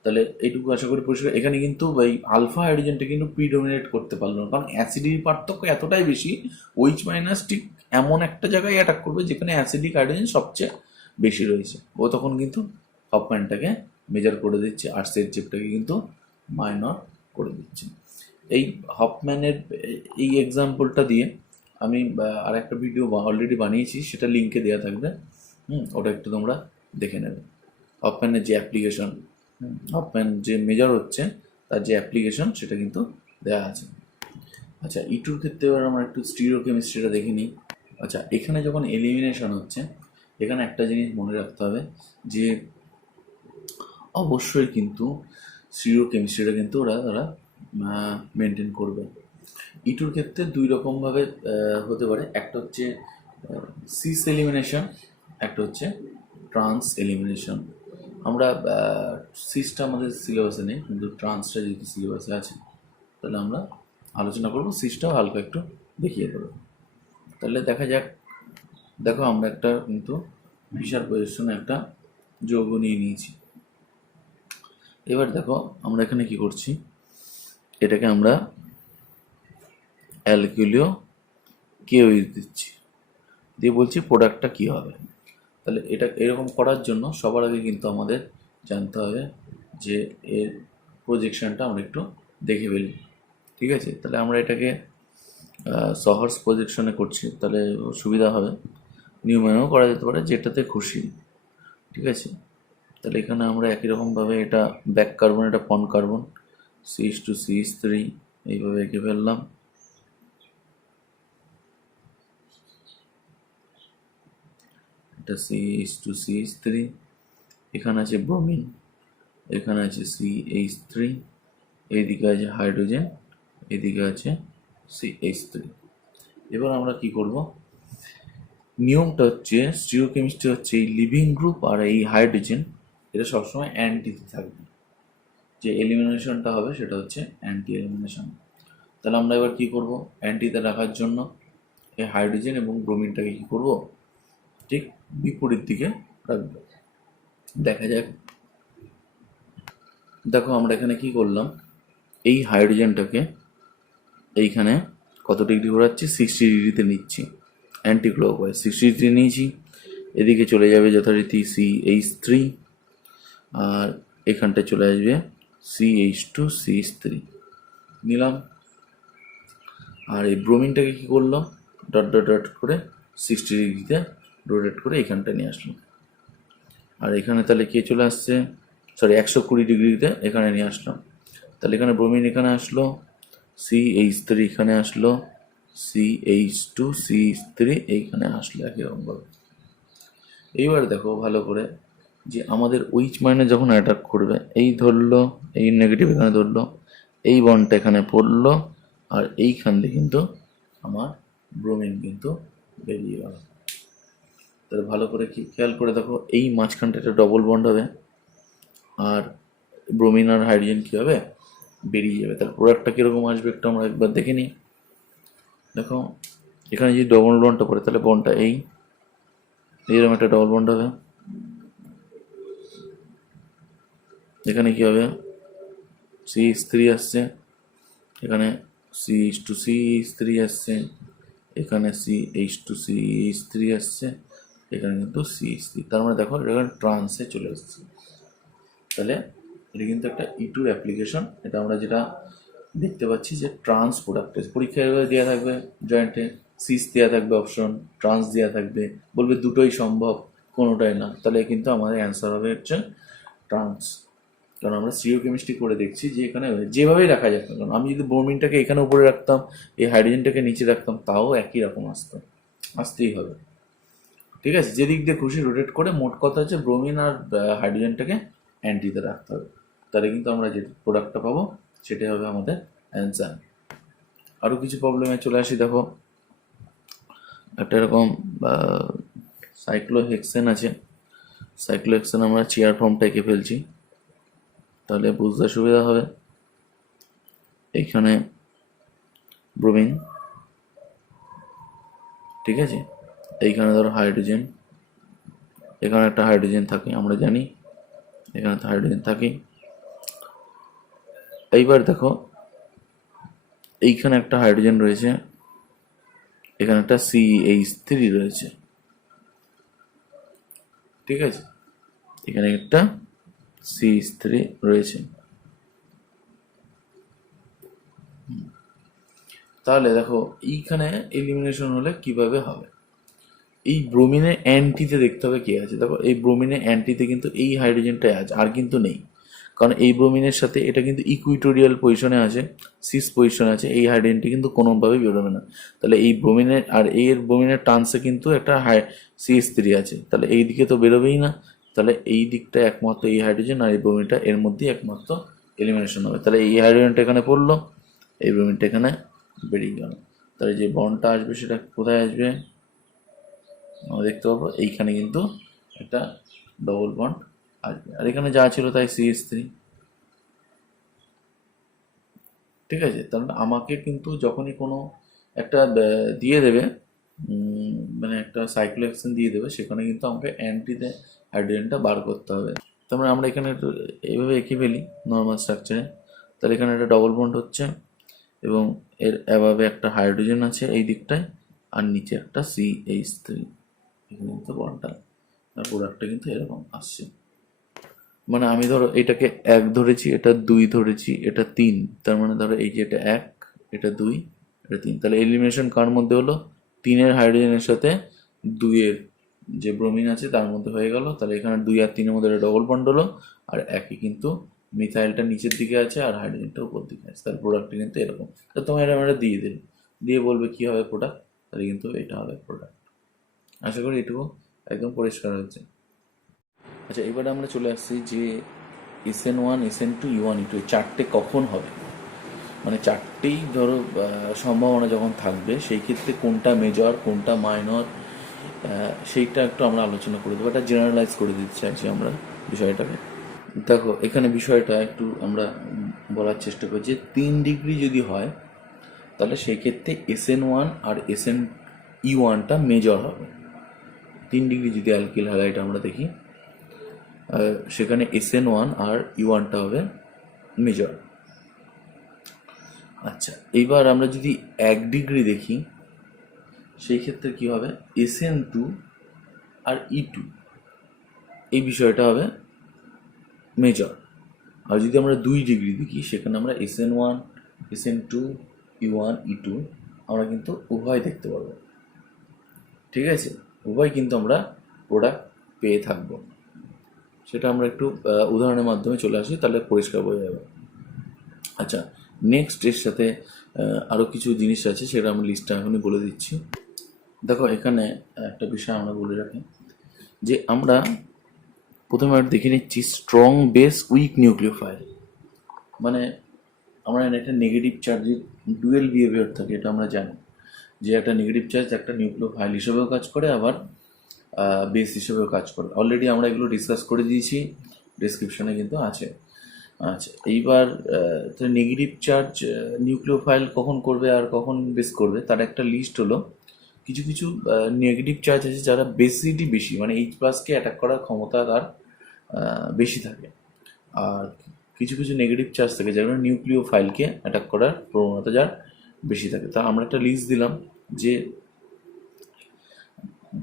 তাহলে এইটুকু আশা করি পরিষ্কার। এখানে কিন্তু এই আলফা হাইড্রোজেনটা কিন্তু প্রিডোমিনেট করতে পারলো না, কারণ অ্যাসিডির পার্থক্য এতটাই বেশি, OH মাইনাস ঠিক এমন একটা জায়গায় অ্যাটাক করবে যেখানে অ্যাসিডিক হাইড্রোজেন সবচেয়ে বেশি রয়েছে, ও তখন কিন্তু হফম্যানটাকে মেজর করে দিচ্ছে, আর সেটজেপটাকে কিন্তু মাইনর করে দিচ্ছে। এই হফম্যানের এই এক্সাম্পলটা দিয়ে আমি আর একটা ভিডিও অলরেডি বানিয়েছি, সেটা লিঙ্কে দেওয়া থাকবে, ওটা একটু তোমরা দেখে নেবে। হফম্যানের যে অ্যাপ্লিকেশন, হফম্যান যে মেজর হচ্ছে তার যে অ্যাপ্লিকেশন সেটা কিন্তু দেওয়া আছে। আচ্ছা, ইটুর ক্ষেত্রে এবার আমরা একটু স্টিরিওকেমিস্ট্রিটা দেখে নিই। আচ্ছা, এখানে যখন এলিমিনেশন হচ্ছে, এখানে একটা জিনিস মনে রাখতে হবে যে অবশ্যই কিন্তু স্টিরিওকেমিস্ট্রিটা কিন্তু তারা মেনটেন করবে। ইটুর ক্ষেত্রে দুই রকমভাবে হতে পারে, একটা হচ্ছে সিস এলিমিনেশন, একটা হচ্ছে ট্রান্স এলিমিনেশন। আমরা সিসটা আমাদের সিলেবাসে নেই, কিন্তু ট্রান্সটা যেহেতু সিলেবাসে আছে তাহলে আমরা আলোচনা করবো, সিসটাও হালকা একটু দেখিয়ে দেবো। তাহলে দেখা যাক, দেখো আমরা একটা কিন্তু ফিশার পজিশনে একটা যৌগ নিয়ে নিয়েছি। এবার দেখো আমরা এখানে কি করছি, এটাকে আমরা অ্যালকিলিও কেওইজ দিচ্ছি, দিয়ে বলছি প্রোডাক্টটা কী হবে। তাহলে এটা এরকম করার জন্য সবার আগে কিন্তু আমাদের জানতে হবে যে এর প্রজেকশনটা আমরা একটু দেখে ফেলি। ঠিক আছে, তাহলে আমরা এটাকে সহর্স প্রজেকশনে করছি, তাহলে সুবিধা হবে। নিউম্যানেও করা যেতে পারে, যেটাতে খুশি। ঠিক আছে, তাহলে এখানে আমরা একই রকমভাবে এটা ব্যাক কার্বন, এটা পন কার্বন, CH2 CH3 এইভাবে এঁকে ফেললাম। এটা CH2 CH3, এখানে আছে ব্রোমিন, এখানে আছে CH3, এইদিকে আছে হাইড্রোজেন, এদিকে আছে CH3। এবার আমরা কি করব, নিয়মটা হচ্ছে স্টিরিওকেমিস্ট্রি হচ্ছে এই লিভিং গ্রুপ আর এই হাইড্রোজেন এটা সবসময় অ্যান্টিতে থাকবে, যে এলিমিনেশনটা হবে সেটা হচ্ছে অ্যান্টি এলিমিনেশন। তাহলে আমরা এবার কি করব, অ্যান্টিতে রাখার জন্য এই হাইড্রোজেন এবং ব্রোমিনটাকে কি করব, ঠিক বিপরীত দিকে রাখবো। দেখা যাক, দেখো আমরা এখানে কি করলাম, এই হাইড্রোজেনটাকে এইখানে কত ডিগ্রি ঘোরাচ্ছি, 60 ডিগ্রিতে নিচ্ছি, অ্যান্টি ক্লকওয়াইজ 60 ডিগ্রি নিয়েছি। এদিকে চলে যাবে যথারীতি CH3, আর এখানটায় চলে আসবে CH2CH3 নিলাম। আর এই ব্রোমিনটাকে কী করলো, ডট ডট ডট করে 60 ডিগ্রিতে রোটেট করে এইখানটা নিয়ে আসলো। আর এখানে তাহলে কে চলে আসছে, সরি 120 ডিগ্রিতে এখানে নিয়ে আসলাম। তাহলে এখানে ব্রোমিন এখানে আসলো, CH3 এখানে আসলো, CH2CH3 এইখানে আসলো একই রকমভাবে। এইবার দেখো ভালো করে যে আমাদের OH মাইনাস যখন অ্যাটাক করবে, এই ধরলো, এই নেগেটিভ এখানে ধরলো, এই বন্ডটা এখানে পড়লো, আর এইখান দিয়ে কিন্তু আমার ব্রোমিন কিন্তু বেরিয়ে গেল। তাহলে ভালো করে কি খেয়াল করে দেখো, এই মাঝখানটা একটা ডবল বন্ড হবে, আর ব্রোমিন আর হাইড্রোজেন কী হবে, বেরিয়ে যাবে। তাহলে প্রোডাক্টটা কীরকম আসবে একটু আমরা একবার দেখে নিই। দেখো এখানে যদি ডবল বন্ডটা পড়ে, তাহলে বন্ডটা এইরকম একটা ডবল বন্ড হবে। এখানে কি হবে, CH3 আসছে, এখানে CH2CH3 আসছে, এখানে CH2CH3 আসছে, এখানে কিন্তু CH3। তার মানে দেখো এটা ট্রান্সে চলে আসছে। তাহলে এটা কিন্তু একটা E2 অ্যাপ্লিকেশন। এটা আমরা যেটা দেখতে পাচ্ছি যে ট্রান্স প্রোডাক্ট পরীক্ষায় দেওয়া থাকবে, জয়েন্টে সিস দেওয়া থাকবে, অপশন ট্রান্স দেওয়া থাকবে, বলবে দুটোই সম্ভব, কোনোটাই না। তাহলে কিন্তু আমাদের অ্যান্সার হবে হচ্ছে ট্রান্স। কারণ আমরা সিও কেমিস্ট্রি করে দেখছি যে এখানে যেভাবেই রাখা যাক না কারণ, আমি যদি ব্রোমিনটাকে এখানে উপরে রাখতাম, এই হাইড্রোজেনটাকে নিচে রাখতাম, তাও একই রকম আসতেই হবে। ঠিক আছে, যেদিক দিয়ে খুশি রোটেট করে, মোট কথা হচ্ছে ব্রোমিন আর হাইড্রোজেনটাকে অ্যান্টিতে রাখতে হবে। তাহলে কিন্তু আমরা যে প্রোডাক্টটা পাবো সেটাই হবে আমাদের অ্যান্সার। আরও কিছু প্রবলেমে চলে আসি। দেখো একটা এরকম সাইক্লোহেক্সেন আছে, সাইক্লোহেক্সেন আমরা চেয়ার ফর্মটা এঁকে ফেলছি, তাহলে বুঝতে সুবিধা হবে। এইখানে ব্রোমিন, ঠিক আছে, এইখানে ধরো হাইড্রোজেন, এখানে একটা হাইড্রোজেন থাকে আমরা জানি, এখানে তো হাইড্রোজেন থাকে। এইবার দেখো এইখানে একটা হাইড্রোজেন রয়েছে, এখানে একটা CH3 রয়েছে, ঠিক আছে, এখানে একটা CH3 রয়েছে। তাহলে দেখো এইখানে এলিমিনেশন হলে কিভাবে হবে, এই ব্রোমিনের অ্যান্টিতে দেখতে হবে কে আছে। দেখো এই ব্রোমিনের অ্যান্টিতে কিন্তু এই হাইড্রোজেনটাই আছে, আর কিন্তু নেই, কারণ এই ব্রোমিনের সাথে এটা কিন্তু ইকুইটোরিয়াল পজিশনে আছে, সিস পজিশনে আছে, এই হাইড্রোজেনটি কিন্তু কোনোভাবেই বেরোবে না। তাহলে এই ব্রোমিনের আর এর ব্রোমিনের টান্সে কিন্তু একটা CH3 আছে, তাহলে এই দিকে তো বেরোবেই না। তাহলে এই দিকটা একমাত্র এই হাইড্রোজেন আর এই ব্রোমিনটা এর মধ্যেই একমাত্র এলিমিনেশন হবে। তাহলে এই হাইড্রোজেনটা এখানে পড়লো, এই ব্রোমিনটা এখানে বেরিয়ে গেল। তাহলে যে বন্ডটা আসবে সেটা কোথায় আসবে, আমরা দেখতে পাবো এইখানে কিন্তু একটা ডবল বন্ড আসবে, আর এখানে যা ছিল তাই CH3। ঠিক আছে, তাহলে আমাকে কিন্তু যখনই কোনো একটা দিয়ে দেবে, মানে একটা সাইক্লোহেক্সেন দিয়ে দেবে, সেখানে কিন্তু আমাকে অ্যান্টিতে হাইড্রোজেনটা বার করতে হবে। তার মানে আমরা এখানে একটু এইভাবে এঁকে ফেলি নর্মাল স্ট্রাকচারে। তাহলে এখানে একটা ডবল বন্ড হচ্ছে, এবং এর এভাবে একটা হাইড্রোজেন আছে এই দিকটায়, আর নিচে একটা CH3, এখানে কিন্তু বন্ডটা, আর প্রোডাক্টটা কিন্তু এরকম আসছে। মানে আমি ধরো এটাকে 1 ধরেছি, এটা 2 ধরেছি, এটা 3, তার মানে ধরো এই যে এটা 1, এটা 2, এটা 3, তাহলে এলিমিনেশন কার মধ্যে হলো, 3-এর হাইড্রোজেনের সাথে 2-এর যে ব্রোমিন আছে তার মধ্যে হয়ে গেল। তাহলে এখানে 2 আর 3-এর মধ্যে একটা ডবল বন্ড হলো, আর একই কিন্তু মিথাইলটা নিচের দিকে আছে আর হাইড্রোজেনটা উপর দিকে আছে, তার প্রোডাক্টটা কিন্তু এরকম। তো তোমার এরকম এটা দিয়ে দেবে, দিয়ে বলবে কী হবে প্রোডাক্ট, তাহলে কিন্তু এটা হবে প্রোডাক্ট। আশা করি এটুকু একদম পরিষ্কার হচ্ছে। আচ্ছা, এবারে আমরা চলে আসছি যে SN1, SN2, E1, E2 এই চারটে কখন হবে, মানে চারটেই ধরো সম্ভাবনা যখন থাকবে, সেই ক্ষেত্রে কোনটা মেজর কোনটা মাইনর, সেইটা একটু আমরা আলোচনা করে দেবো। এটা জেনারেলাইজ করে দিতে চাইছি আমরা বিষয়টাকে। দেখো এখানে বিষয়টা একটু আমরা বলার চেষ্টা করছি, 3 ডিগ্রি যদি হয় তাহলে সেই ক্ষেত্রে SN1 আর SNE1টা মেজর হবে। 3 ডিগ্রি যদি অ্যালকিল হ্যালাইড আমরা দেখি, সেখানে SN1 আর E1টা হবে মেজর। আচ্ছা, এইবার আমরা যদি 1 ডিগ্রি দেখি, সেই ক্ষেত্রে কি হবে, SN2 আর E2 এই বিষয়টা হবে মেজর। আর যদি আমরা 2 ডিগ্রি দেখি, সেখানে আমরা SN1, SN2, E1, E2 আমরা কিন্তু উভয় দেখতে পারবো। ঠিক আছে, উভয় কিন্তু আমরা প্রোডাক্ট পেয়ে থাকবো। সেটা আমরা একটু উদাহরণের মাধ্যমে চলে আসি, তাহলে পরিষ্কার বোঝা যাবে। আচ্ছা, নেক্সট এর সাথে আরও কিছু জিনিস আছে, সেটা আমি লিস্টটা এখনই বলে দিচ্ছি। দেখো, এখানে একটা বিষয় আমরা বলে রাখি যে আমরা প্রথমে দেখে নিচ্ছি স্ট্রং বেস উইক নিউক্লিওফাইল। মানে আমরা একটা নেগেটিভ চার্জের ডুয়েল বিহেভিয়ার থাকে, এটা আমরা জানি যে একটা নেগেটিভ চার্জ একটা নিউক্লিওফাইল হিসেবেও কাজ করে, আবার বেস হিসেবেও কাজ করে। অলরেডি আমরা এগুলো ডিসকাস করে দিয়েছি, ডেসক্রিপশনে কিন্তু আছে। আচ্ছা, এইবার নেগেটিভ চার্জ নিউক্লিওফাইল কখন করবে আর কখন বেস করবে, তার একটা লিস্ট হলো। কিছু কিছু নেগেটিভ চার্জ আছে যারা বেসিটি বেশি, মানে H+কে অ্যাটাক করার ক্ষমতা তার বেশি থাকে। আর কিছু কিছু নেগেটিভ চার্জ থাকে যেগুলো নিউক্লিওফাইলকে অ্যাটাক করার প্রবণতা যার বেশি থাকে। তা আমরা একটা লিস্ট দিলাম যে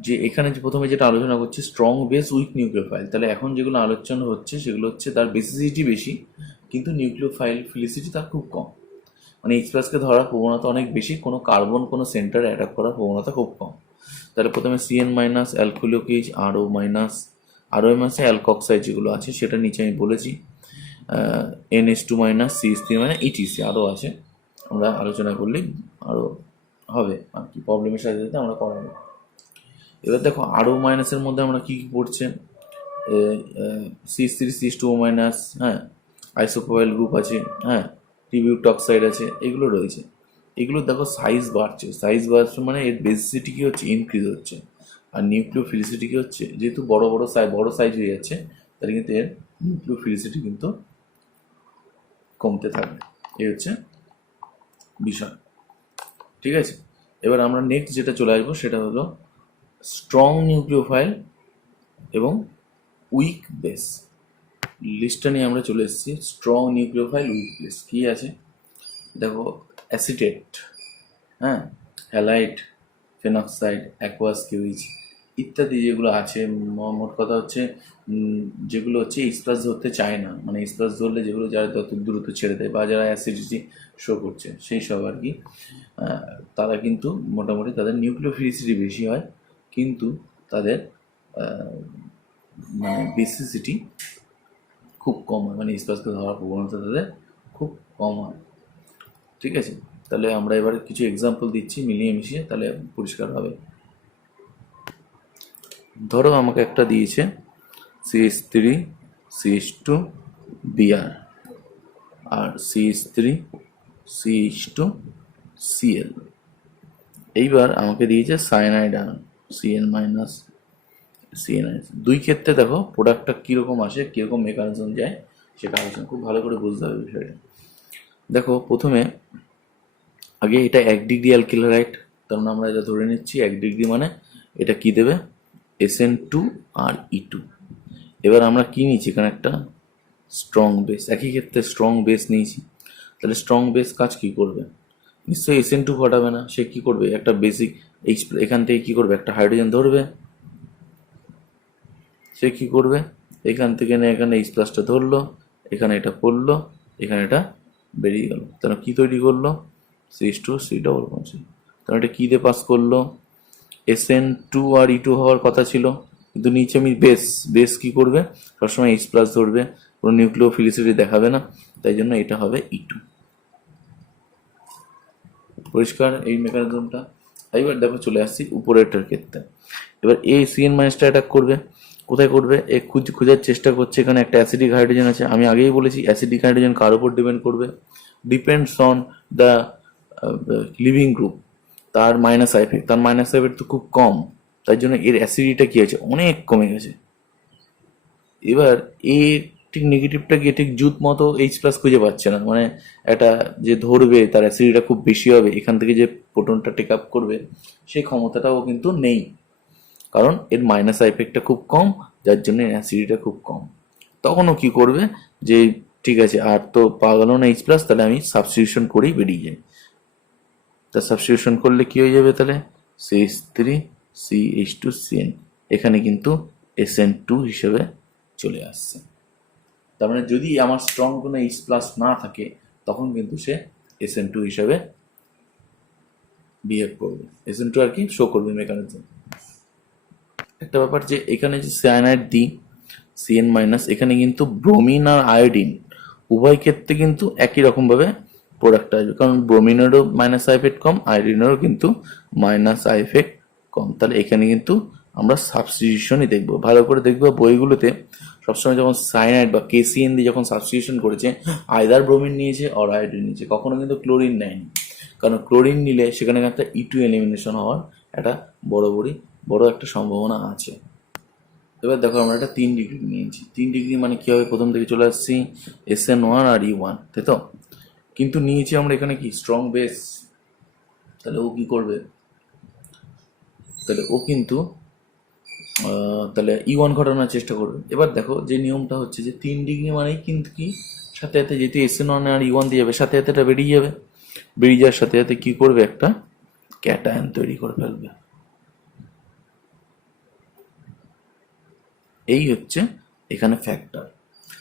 যে এখানে যে প্রথমে যেটা আলোচনা করছি স্ট্রং বেস উইক নিউক্লিওফাইল, তাহলে এখন যেগুলো আলোচনা হচ্ছে সেগুলো হচ্ছে তার বেসিসিটি বেশি কিন্তু নিউক্লিওফাইল ফিলিসিটি তার খুব কম। মানে H+কে ধরার প্রবণতা অনেক বেশি, কোনো কার্বন কোনো সেন্টারে অ্যাটাক করার প্রবণতা খুব কম। তাহলে প্রথমে CN- অ্যালকোলিক RO- অ্যালকক্সাইড যেগুলো আছে সেটা নিচে আমি বলেছি, NH2- CH3 ETC আরও আছে, আমরা আলোচনা করলেই আরও হবে আর কি, প্রবলেমের সাথে সাথে আমরা করাবো। এবার দেখো RO- মধ্যে আমরা কী কী পড়ছে, CH3 CH2O-, হ্যাঁ, আইসোপ্রোপাইল গ্রুপ আছে, হ্যাঁ, টিবিউটক্সাইড আছে, এগুলো রয়েছে। এগুলো দেখো সাইজ বাড়ছে মানে এর বেসিসিটি কি হচ্ছে, ইনক্রিজ হচ্ছে। আর নিউক্লিওফিলিসিটি কি হচ্ছে, যেহেতু বড় সাইজ হয়ে যাচ্ছে, তাহলে কিন্তু এর নিউক্লিওফিলিসিটি কিন্তু কমতে থাকবে। এই হচ্ছে বিষয়। ঠিক আছে, এবার আমরা নেক্সট যেটা চলে আসবো সেটা হলো স্ট্রং নিউক্লিওফাইল এবং উইক বেস। লিস্টটা নিয়ে আমরা চলে এসেছি। স্ট্রং নিউক্লিওফাইল, উইক বেস কী আছে দেখো, অ্যাসিটেট, হ্যাঁ, হ্যালাইড, ফেনক্সাইড, অ্যাকোয়াস কিউইজ ইত্যাদি যেগুলো আছে। মোট কথা হচ্ছে যেগুলো হচ্ছে H+ ধরতে চায় না, মানে H+ ধরলে যেগুলো যারা তত দ্রুত ছেড়ে দেয় বা যারা অ্যাসিডিটি শো করছে সেই সব আর কি, তারা কিন্তু মোটামুটি তাদের নিউক্লিওফিলিসিটি বেশি হয়, কিন্তু তাদের মানে বেসিসিটি খুব কম হয়, মানে H+কে ধরার প্রবণতা তাদের খুব কম হয়। ঠিক আছে, তাহলে আমরা এবার কিছু এক্সাম্পল দিচ্ছি মিলিয়ে মিশিয়ে, তাহলে পরিষ্কার হবে। ধরো আমাকে একটা দিয়েছে CH3 CH2 Br আর CH3 CH2 Cl। এইবার আমাকে দিয়েছে সায়ানাইড আয়ন CN- CN। দুই ক্ষেত্রে দেখো প্রোডাক্টটা কীরকম আসে, কীরকম মেকানিজম যায়, সেটা আলোচনা খুব ভালো করে বুঝতে হবে বিষয়টা। দেখো প্রথমে আগে এটা 1 ডিগ্রি অ্যালকিলারাইট, তার মানে আমরা এটা ধরে নিচ্ছি 1 ডিগ্রি, মানে এটা কি দেবে, SN2 আর E2। এবার আমরা কি নিয়েছি, এখানে একটা স্ট্রং বেস, একই ক্ষেত্রে স্ট্রং বেস নিয়েছি। তাহলে স্ট্রং বেস কাজ কি করবে, নিশ্চয়ই SN2 ঘটাবে না, সে কি করবে, একটা বেসিক এখান থেকে কি করবে, একটা হাইড্রোজেন ধরবে, সে কি করবে, এখান থেকে না এখানে H+টা ধরলো, এখানে এটা পড়লো, এখানে এটা বেরিয়ে গেল, তাহলে কি তৈরি করলো, CH2C+। তাহলে এটা কী দিয়ে পাস করলো, SN2 আর E2 হওয়ার কথা ছিল, কিন্তু নিচে আমি বেস কি করবে, সবসময় H+ ধরবে, কোনো নিউক্লিওফিলিসিটি দেখাবে না, তাই জন্য এটা হবে E2। পরিষ্কার এই মেকানিজমটা। এবার দেখো চলে আসছি উপরেরটার ক্ষেত্রে। এবার এই CN- অ্যাটাক করবে, কোথায় করবে, এ খোঁজার চেষ্টা করছে, এখানে একটা অ্যাসিডিক হাইড্রোজেন আছে। আমি আগেই বলেছি অ্যাসিডিক হাইড্রোজেন কার উপর ডিপেন্ড করবে, depends on the living group. তার মাইনাস এফেক্ট, তো খুব কম, তাই জন্য এর অ্যাসিডিটা কী আছে, অনেক কমে গেছে। এবার এ ঠিক নেগেটিভটা গিয়ে ঠিক জুত মতো H+ খুঁজে পাচ্ছে না, মানে একটা যে ধরবে তার অ্যাসিডিটা খুব বেশি হবে, এখান থেকে যে প্রোটনটা টেক আপ করবে সেই ক্ষমতাটাও কিন্তু নেই, কারণ এর মাইনাস এফেক্টটা খুব কম, যার জন্য এর অ্যাসিডিটা খুব কম। তখনও কি করবে, যে ঠিক আছে আর তো পাওয়া গেল না H+, তাহলে আমি সাবস্টিটিউশন করেই বেরিয়ে যাই। তা সাবস্টিটিউশন করলে কি হয়ে যাবে, তাহলে CH3 CH2 CN, এখানে কিন্তু SN2 হিসেবে চলে আসছে। তার মানে যদি আমার স্ট্রং কোনো H প্লাস না থাকে তখন কিন্তু সে SN2 হিসাবে বিহেভ করবে, SN2 আর কি শো করবে মেকানিজম। একটা ব্যাপার যে এখানে যে সায়ানাইড দিই CN মাইনাস, এখানে কিন্তু ব্রোমিন আর আয়োডিন উভয় ক্ষেত্রে কিন্তু একই রকমভাবে প্রোডাক্ট আসবে, কারণ ব্রোমিনেরও মাইনাস আই এফেক্ট কম, আয়োডিনেরও কিন্তু মাইনাস আই এফেক্ট কম। তাহলে এখানে কিন্তু আমরা সাবস্টিটিউশনই দেখবো, ভালো করে দেখবো বইগুলোতে সবসময় যখন সায়ানাইড বা KCN দিয়ে যখন সাবস্টিটিউশন করেছে আইদার ব্রোমিন নিয়েছে আর আয়োডিন নিয়েছে, কখনো কিন্তু ক্লোরিন নেয়নি, কারণ ক্লোরিন নিলে সেখানে একটা E2 এলিমিনেশন হওয়ার একটা বড় একটা সম্ভাবনা আছে। এবার দেখো আমরা একটা 3 ডিগ্রি নিয়েছি, 3 ডিগ্রি মানে কি হবে, প্রথম থেকে চলে আসছি SN1 আর E1, তাই তো, কিন্তু নিয়েছি আমরা এখানে কি স্ট্রং বেস, তাহলে ও কি করবে, তাহলে ও কিন্তু তাহলে E1 ঘটানোর চেষ্টা করবে। এবার দেখো যে নিয়মটা হচ্ছে যে 3 ডিগ্রি মানেই কিন্তু কি সাথে সাথে যেহেতু SN1 আর E1 দিয়ে যাবে সাথে সাথে এটা বেরিয়ে যাবে, বেরিয়ে যাওয়ার সাথে সাথে কি করবে, একটা ক্যাটায়ন তৈরি করে ফেলবে। এই হচ্ছে এখানে ফ্যাক্টর।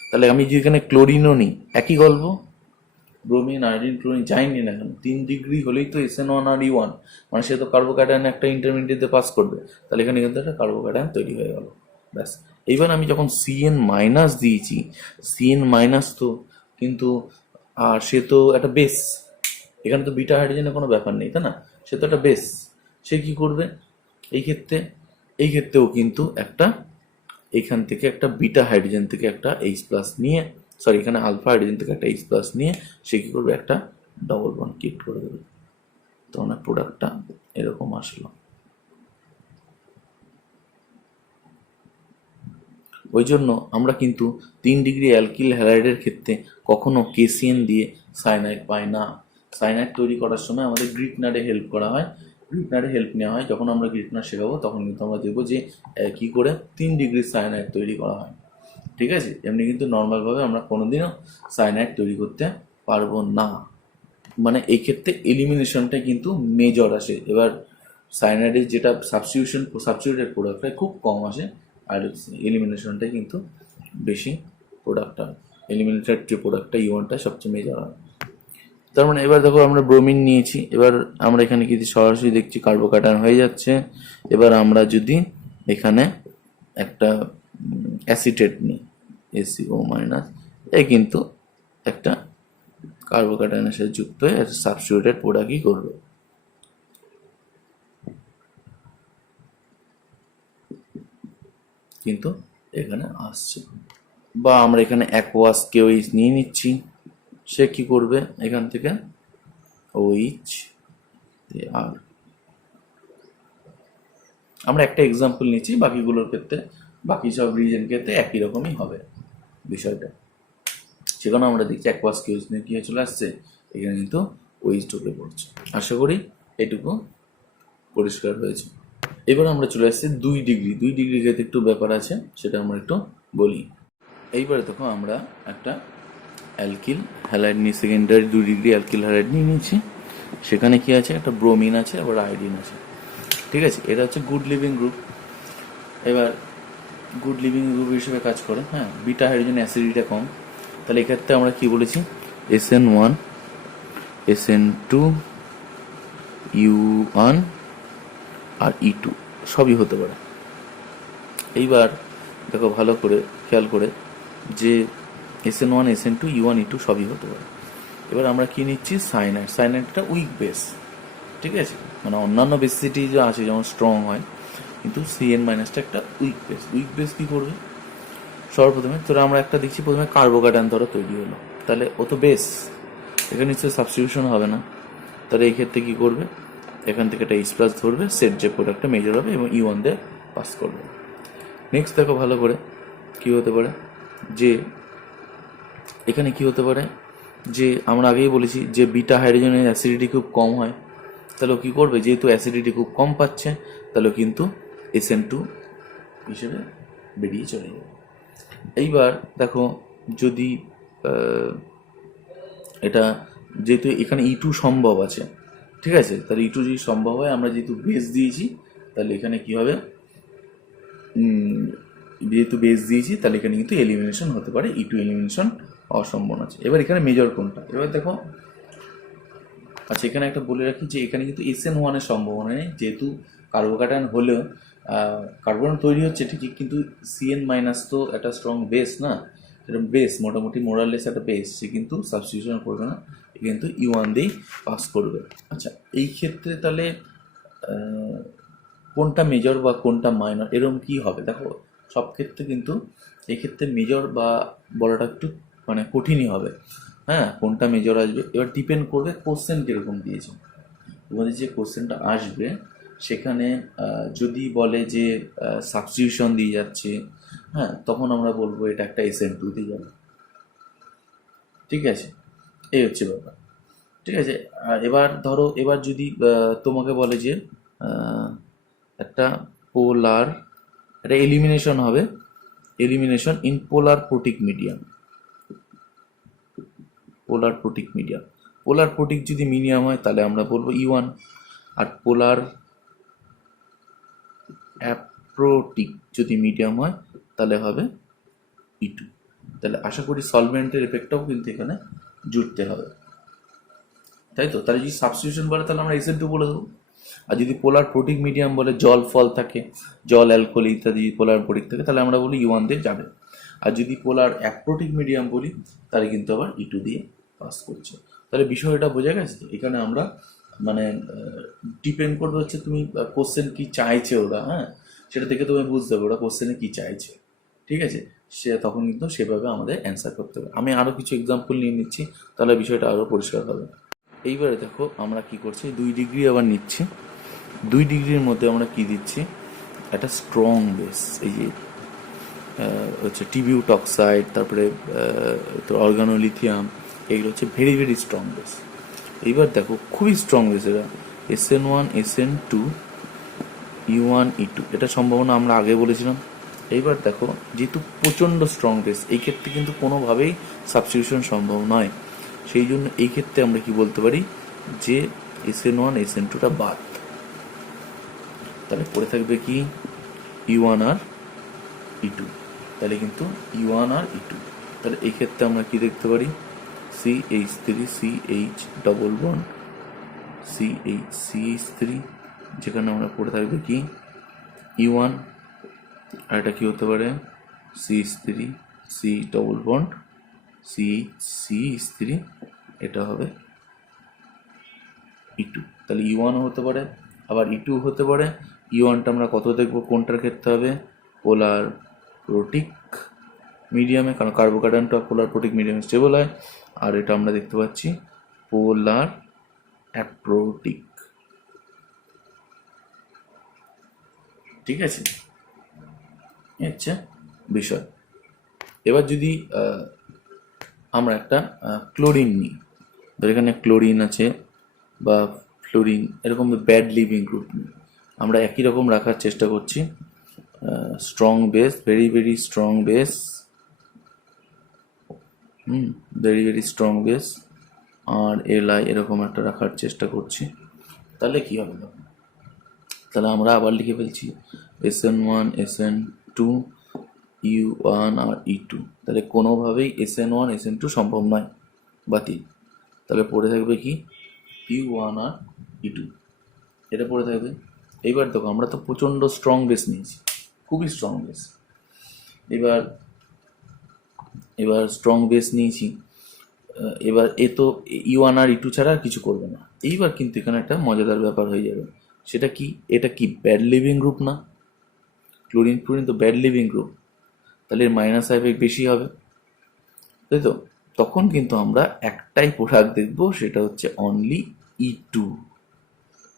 তাহলে আমি যদি এখানে ক্লোরিনও নিই একই গল্প, ব্রোমিন আয়োডিন ক্লোরিন যাইনি না কেন 3 ডিগ্রি হলেই তো SN1 আর E1, মানে সে তো কার্বোক্যাটায়ন একটা ইন্টারমিডিয়েটে পাস করবে, তাহলে এখানে কিন্তু একটা কার্বোক্যাটায়ন তৈরি হয়ে গেল, ব্যাস। এইবার আমি যখন CN মাইনাস দিয়েছি, CN মাইনাস তো কিন্তু আর সে তো একটা বেস, এখানে তো বিটা হাইড্রোজেনের কোনো ব্যাপার নেই, তাই না, সে তো একটা বেস, সে কি করবে এই ক্ষেত্রেও কিন্তু একটা এখান থেকে একটা বিটা হাইড্রোজেন থেকে একটা H প্লাস নিয়ে, সরি এখানে আলফা হাইড্রোজেন থেকে একটা H প্লাস নিয়ে সে কি করবে, একটা ডবল বন্ড ক্রিয়েট করে দেবে, তো আমার প্রোডাক্টটা এরকম আসলো। ওই জন্য আমরা কিন্তু 3 ডিগ্রি অ্যালকিল হ্যালাইডের ক্ষেত্রে কখনো KCN দিয়ে সায়ানাইড পাই না। সায়ানাইড তৈরি করার সময় আমাদের গ্রিটনারে হেল্প করা হয়, গ্রিটনারে হেল্প নেওয়া হয়। যখন আমরা গ্রিটনার শেখাবো তখন কিন্তু আমরা দেখবো যে কী করে 3 ডিগ্রি সায়ানাইড তৈরি করা হয়, ঠিক আছে। এমনি কিন্তু নর্মালভাবে আমরা কোনোদিনও সায়ানাইড তৈরি করতে পারবো না, মানে এই ক্ষেত্রে এলিমিনেশনটা কিন্তু মেজর আসে। এবার সায়ানাইডের যেটা সাবস্টিটিউটেড প্রোডাক্টটা খুব কম আসে, আর এলিমিনেশনটা কিন্তু বেশি প্রোডাক্ট হয়, এলিমিনেটেড যে প্রোডাক্টটা E1টা সবচেয়ে মেজর হয়। তার মানে এবার দেখো আমরা ব্রোমিন নিয়েছি, এবার আমরা এখানে কিন্তু সরাসরি দেখছি কার্বোক্যাটায়ন হয়ে যাচ্ছে। এবার আমরা যদি এখানে একটা অ্যাসিটেট নিই ACO মাইনাস, এ কিন্তু একটা কার্বোক্যাটায়নের সাথে যুক্ত হয়ে একটা সাবস্টিটিউটেড প্রোডাক্টই করবে। কিন্তু এখানে আসছে, বা আমরা এখানে অ্যাকোয়াস KOH নিয়ে নিচ্ছি, সে কি করবে এখান থেকে OH আর আমরা একটা এক্সাম্পল নিচ্ছি, বাকিগুলোর ক্ষেত্রে বাকি সব রিজেন ক্ষেত্রে একই রকমই হবে বিষয়টা। সেখানে আমরা দেখছি অ্যাকোয়াস KOH নিয়ে কি চলে আসছে, এখানে কিন্তু OH ঢুকে পড়ছে। আশা করি এটুকু পরিষ্কার হয়েছে। এবার আমরা চলে আসছি 2 ডিগ্রি ক্ষেত্রে একটু ব্যাপার আছে, সেটা আমরা একটু বলি। এইবারে দেখো আমরা একটা অ্যালকিল হ্যালাইড নিয়ে সেকেন্ডারি 2 ডিগ্রি অ্যালকিল হ্যালাইড নিয়ে নিচ্ছি, সেখানে কি আছে, একটা ব্রোমিন আছে আবার আয়োডিন আছে, ঠিক আছে। এটা হচ্ছে গুড লিভিং গ্রুপ। এবার গুড লিভিং গ্রুপ হিসেবে কাজ করে, হ্যাঁ, বিটা হাইড্রোজেন অ্যাসিডিটা কম, তাহলে এক্ষেত্রে আমরা কি বলেছি SN1 SN2 U1 আর E2 সবই হতে পারে। এইবার দেখো ভালো করে খেয়াল করে যে SN1 SN2 U1 E2 সবই হতে পারে। এবার আমরা কি নিচ্ছি, সায়ানাইডটা উইক বেস, ঠিক আছে, মানে অন্যান্য বেসিটি যে আছে যেমন স্ট্রং হয়, কিন্তু CN মাইনাসটা একটা উইক বেস কি করবে, সর্বপ্রথমে তোরা আমরা একটা দেখছি প্রথমে কার্বোক্যাটায়ন ধরো তৈরি হলো, তাহলে ও তো বেস, এখানে নিশ্চয়ই সাবস্টিটিউশন হবে না, তাহলে এই ক্ষেত্রে কি করবে, এখান থেকে একটা H প্লাস ধরবে, সেট যে প্রোডাক্টটা মেজর হবে এবং E1 দিয়ে পাস করবে। নেক্সট দেখো ভালো করে কি হতে পারে, যে এখানে কি হতে পারে, যে আমরা আগেই বলেছি যে বিটা হাইড্রোজেনের অ্যাসিডিটি খুব কম হয়, তাহলে কি করবে, যেহেতু অ্যাসিডিটি খুব কম পাচ্ছে তাহলে কিন্তু SN2 হিসেবে বেরিয়ে চলে যাবে। এইবার দেখো যদি এটা যেহেতু এখানে E2 সম্ভব আছে, ঠিক আছে, তাহলে E2 যদি সম্ভব হয়, আমরা যেহেতু বেস দিয়েছি তাহলে এখানে কি হবে, যেহেতু বেস দিয়েছি তাহলে এখানে কিন্তু এলিমিনেশন হতে পারে, E2 এলিমিনেশন হওয়ার সম্ভাবনা আছে। এবার এখানে মেজর কোনটা, এবার দেখো, আচ্ছা এখানে একটা বলে রাখি যে এখানে কিন্তু SN1 এর সম্ভাবনা নেই, যেহেতু কার্বোক্যাটায়ন হলেও কার্বন তৈরি হচ্ছে ঠিকই, কিন্তু CN মাইনাস তো একটা স্ট্রং বেস না, এটা বেস মোটামুটি মোরাললেস একটা বেস, সে কিন্তু সাবস্টিটিউশন করবে না, এ কিন্তু E1 দিয়েই পাস করবে। আচ্ছা এই ক্ষেত্রে তাহলে কোনটা মেজর বা কোনটা মাইনর এরকম কি হবে, দেখো সব ক্ষেত্রে কিন্তু এক্ষেত্রে মেজর বা বলাটা একটু মানে কঠিনই হবে। হ্যাঁ, কোনটা মেজর আসবে এবার ডিপেন্ড করবে কোশ্চেন কীরকম দিয়েছে। তোমাদের যে কোশ্চেনটা আসবে সেখানে যদি বলে যে সাবস্টিটিউশন দিয়ে যাচ্ছে, হ্যাঁ তখন আমরা বলবো এটা একটা SN2 দিয়ে যাবে। ঠিক আছে, এই হচ্ছে ব্যাপার। ঠিক আছে, এবার ধরো এবার যদি তোমাকে বলে যে একটা পোলার, একটা এলিমিনেশন হবে, elimination in polar protic medium, polar protic medium, polar protic যদি মিডিয়াম হয় তাহলে আমরা বলবো E1, আর পোলার অ্যাপ্রোটিক যদি মিডিয়াম হয় তাহলে হবে E2। তাহলে আশা করি সলভেন্টের এফেক্টটাও কিন্তু এখানে জুড়তে হবে, তাই তো? তাহলে যদি সাবস্টিটিউশন বলে তাহলে আমরা SN2 বলে দেবো, আর যদি পোলার প্রোটিক মিডিয়াম বলে জল ফল থাকে, জল অ্যালকোহল ইত্যাদি পোলার প্রোটিক থাকে, তাহলে আমরা বলি E1 দিয়ে যাবে। আর যদি পোলার অ্যাপ্রোটিক মিডিয়াম বলি তাহলে কিন্তু আবার E2 দিয়ে পাস করছে। তাহলে বিষয়টা বোঝা গেছে। এখানে আমরা মানে ডিপেন্ড করবে হচ্ছে তুমি কোশ্চেন কি চাইছে ওরা, হ্যাঁ সেটা থেকে তুমি বুঝতে হবে ওরা কোশ্চেনে কি চাইছে। ঠিক আছে, সে তখন কিন্তু সেভাবে আমাদের অ্যান্সার করতে হবে। আমি আরও কিছু এক্সাম্পল নিয়ে নিচ্ছি, তাহলে বিষয়টা আরও পরিষ্কার হবে। এইবারে দেখো আমরা কি করছি, 2 ডিগ্রি আবার নিচ্ছি। 2 ডিগ্রির মধ্যে আমরা কি দিচ্ছি, একটা স্ট্রং বেস, এই যে হচ্ছে টিবিউট অক্সাইড, তারপরে অর্গানোলিথিয়াম, এগুলো হচ্ছে ভেরি ভেরি স্ট্রং বেস। এইবার দেখো খুবই স্ট্রং বেস এরা, SN1 SN2 E1 E2, এটা সম্ভাবনা আমরা আগে বলেছিলাম। এইবার দেখো যেহেতু প্রচণ্ড স্ট্রং বেস, এই ক্ষেত্রে কিন্তু কোনোভাবেই সাবস্টিটিউশন সম্ভব নয়, সেই জন্য এই ক্ষেত্রে আমরা কি বলতে পারি যে SN1 SN2টা বাদ, তাহলে পড়ে থাকবে কি E1 আর E2, তাহলে কিন্তু E1 আর E2। তাহলে এই ক্ষেত্রে আমরা কি দেখতে পারি, CH3 CH double bond CH3, যেখানে আমরা পড়ে থাকবে কি E1, আর এটা কি হতে পারে CH3 C double bond CH3, এটা হবে E2। তাহলে E1 হতে পারে, আবার E2 হতে পারে। E1টা আমরা কত দেখবো, কোনটার ক্ষেত্রে হবে, পোলার প্রোটিক মিডিয়ামে, কারণ কার্বোকার্বনটা পোলার প্রোটিক মিডিয়ামে স্টেবল হয়। আর এটা আমরা দেখতে পাচ্ছি পোলার অ্যাপ্রোটিক। ঠিক আছে, হচ্ছে বিষয়। এবার যদি আমরা একটা ক্লোরিন নিই, ধর এখানে ক্লোরিন আছে বা ফ্লোরিন, এরকম ব্যাড লিভিং গ্রুপ নিই, আমরা একই রকম রাখার চেষ্টা করছি, strong base, very very strong base, very very strong base, আর Li এরকম একটা রাখার চেষ্টা করছি। তাহলে কি হবে, তাহলে আমরা আবার লিখে ফেলছি SN1 SN2 E1 আর E2। তাহলে কোনোভাবেই SN1 SN2 সম্ভব নয়, বাতিল। তাহলে পড়ে থাকবে কি E1 আর E2, এটা পড়ে থাকবে। এইবার দেখো আমরা তো প্রচণ্ড স্ট্রং বেস নিয়েছি, খুবই স্ট্রং বেস। এবার স্ট্রং বেস নিয়েছি, এবার এ তো E1 আর E2 ছাড়া আর কিছু করবে না। এইবার কিন্তু এখানে একটা মজাদার ব্যাপার হয়ে যাবে, সেটা কি, এটা কি ব্যাড লিভিং গ্রুপ না, ক্লোরিন ফ্লোরিন তো ব্যাড লিভিং গ্রুপ, তাহলে এর মাইনাস এফেক্ট বেশি হবে, তাই তো? তখন কিন্তু আমরা একটাই প্রোডাক্ট দেখবো, সেটা হচ্ছে অনলি E2,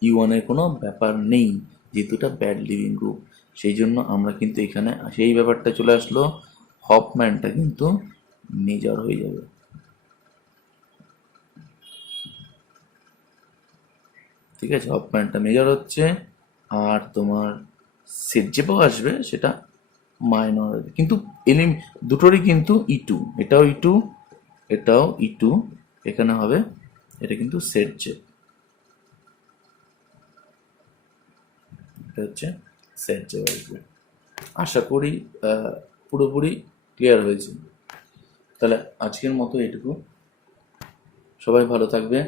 E1 এর কোনো ব্যাপার নেই, যেহেতু এটা ব্যাড লিভিং গ্রুপ। সেই জন্য আমরা কিন্তু এখানে সেই ব্যাপারটা চলে আসলো, হফম্যানটা কিন্তু মেজর হয়ে যাবে। ঠিক আছে, হফম্যানটা মেজর হচ্ছে, আর তোমার সেট যে পাওয়া আসবে সেটা মাইনর, কিন্তু দুটোরই কিন্তু E2, এটাও E2 এটাও E2, এখানে হবে এটা কিন্তু সেট যে, এটা হচ্ছে সেট যে আসবে। আশা করি পুরোপুরি ক্লিয়ার হয়েছে। তাহলে আজকের মতো এটুকু। সবাই ভালো থাকবে।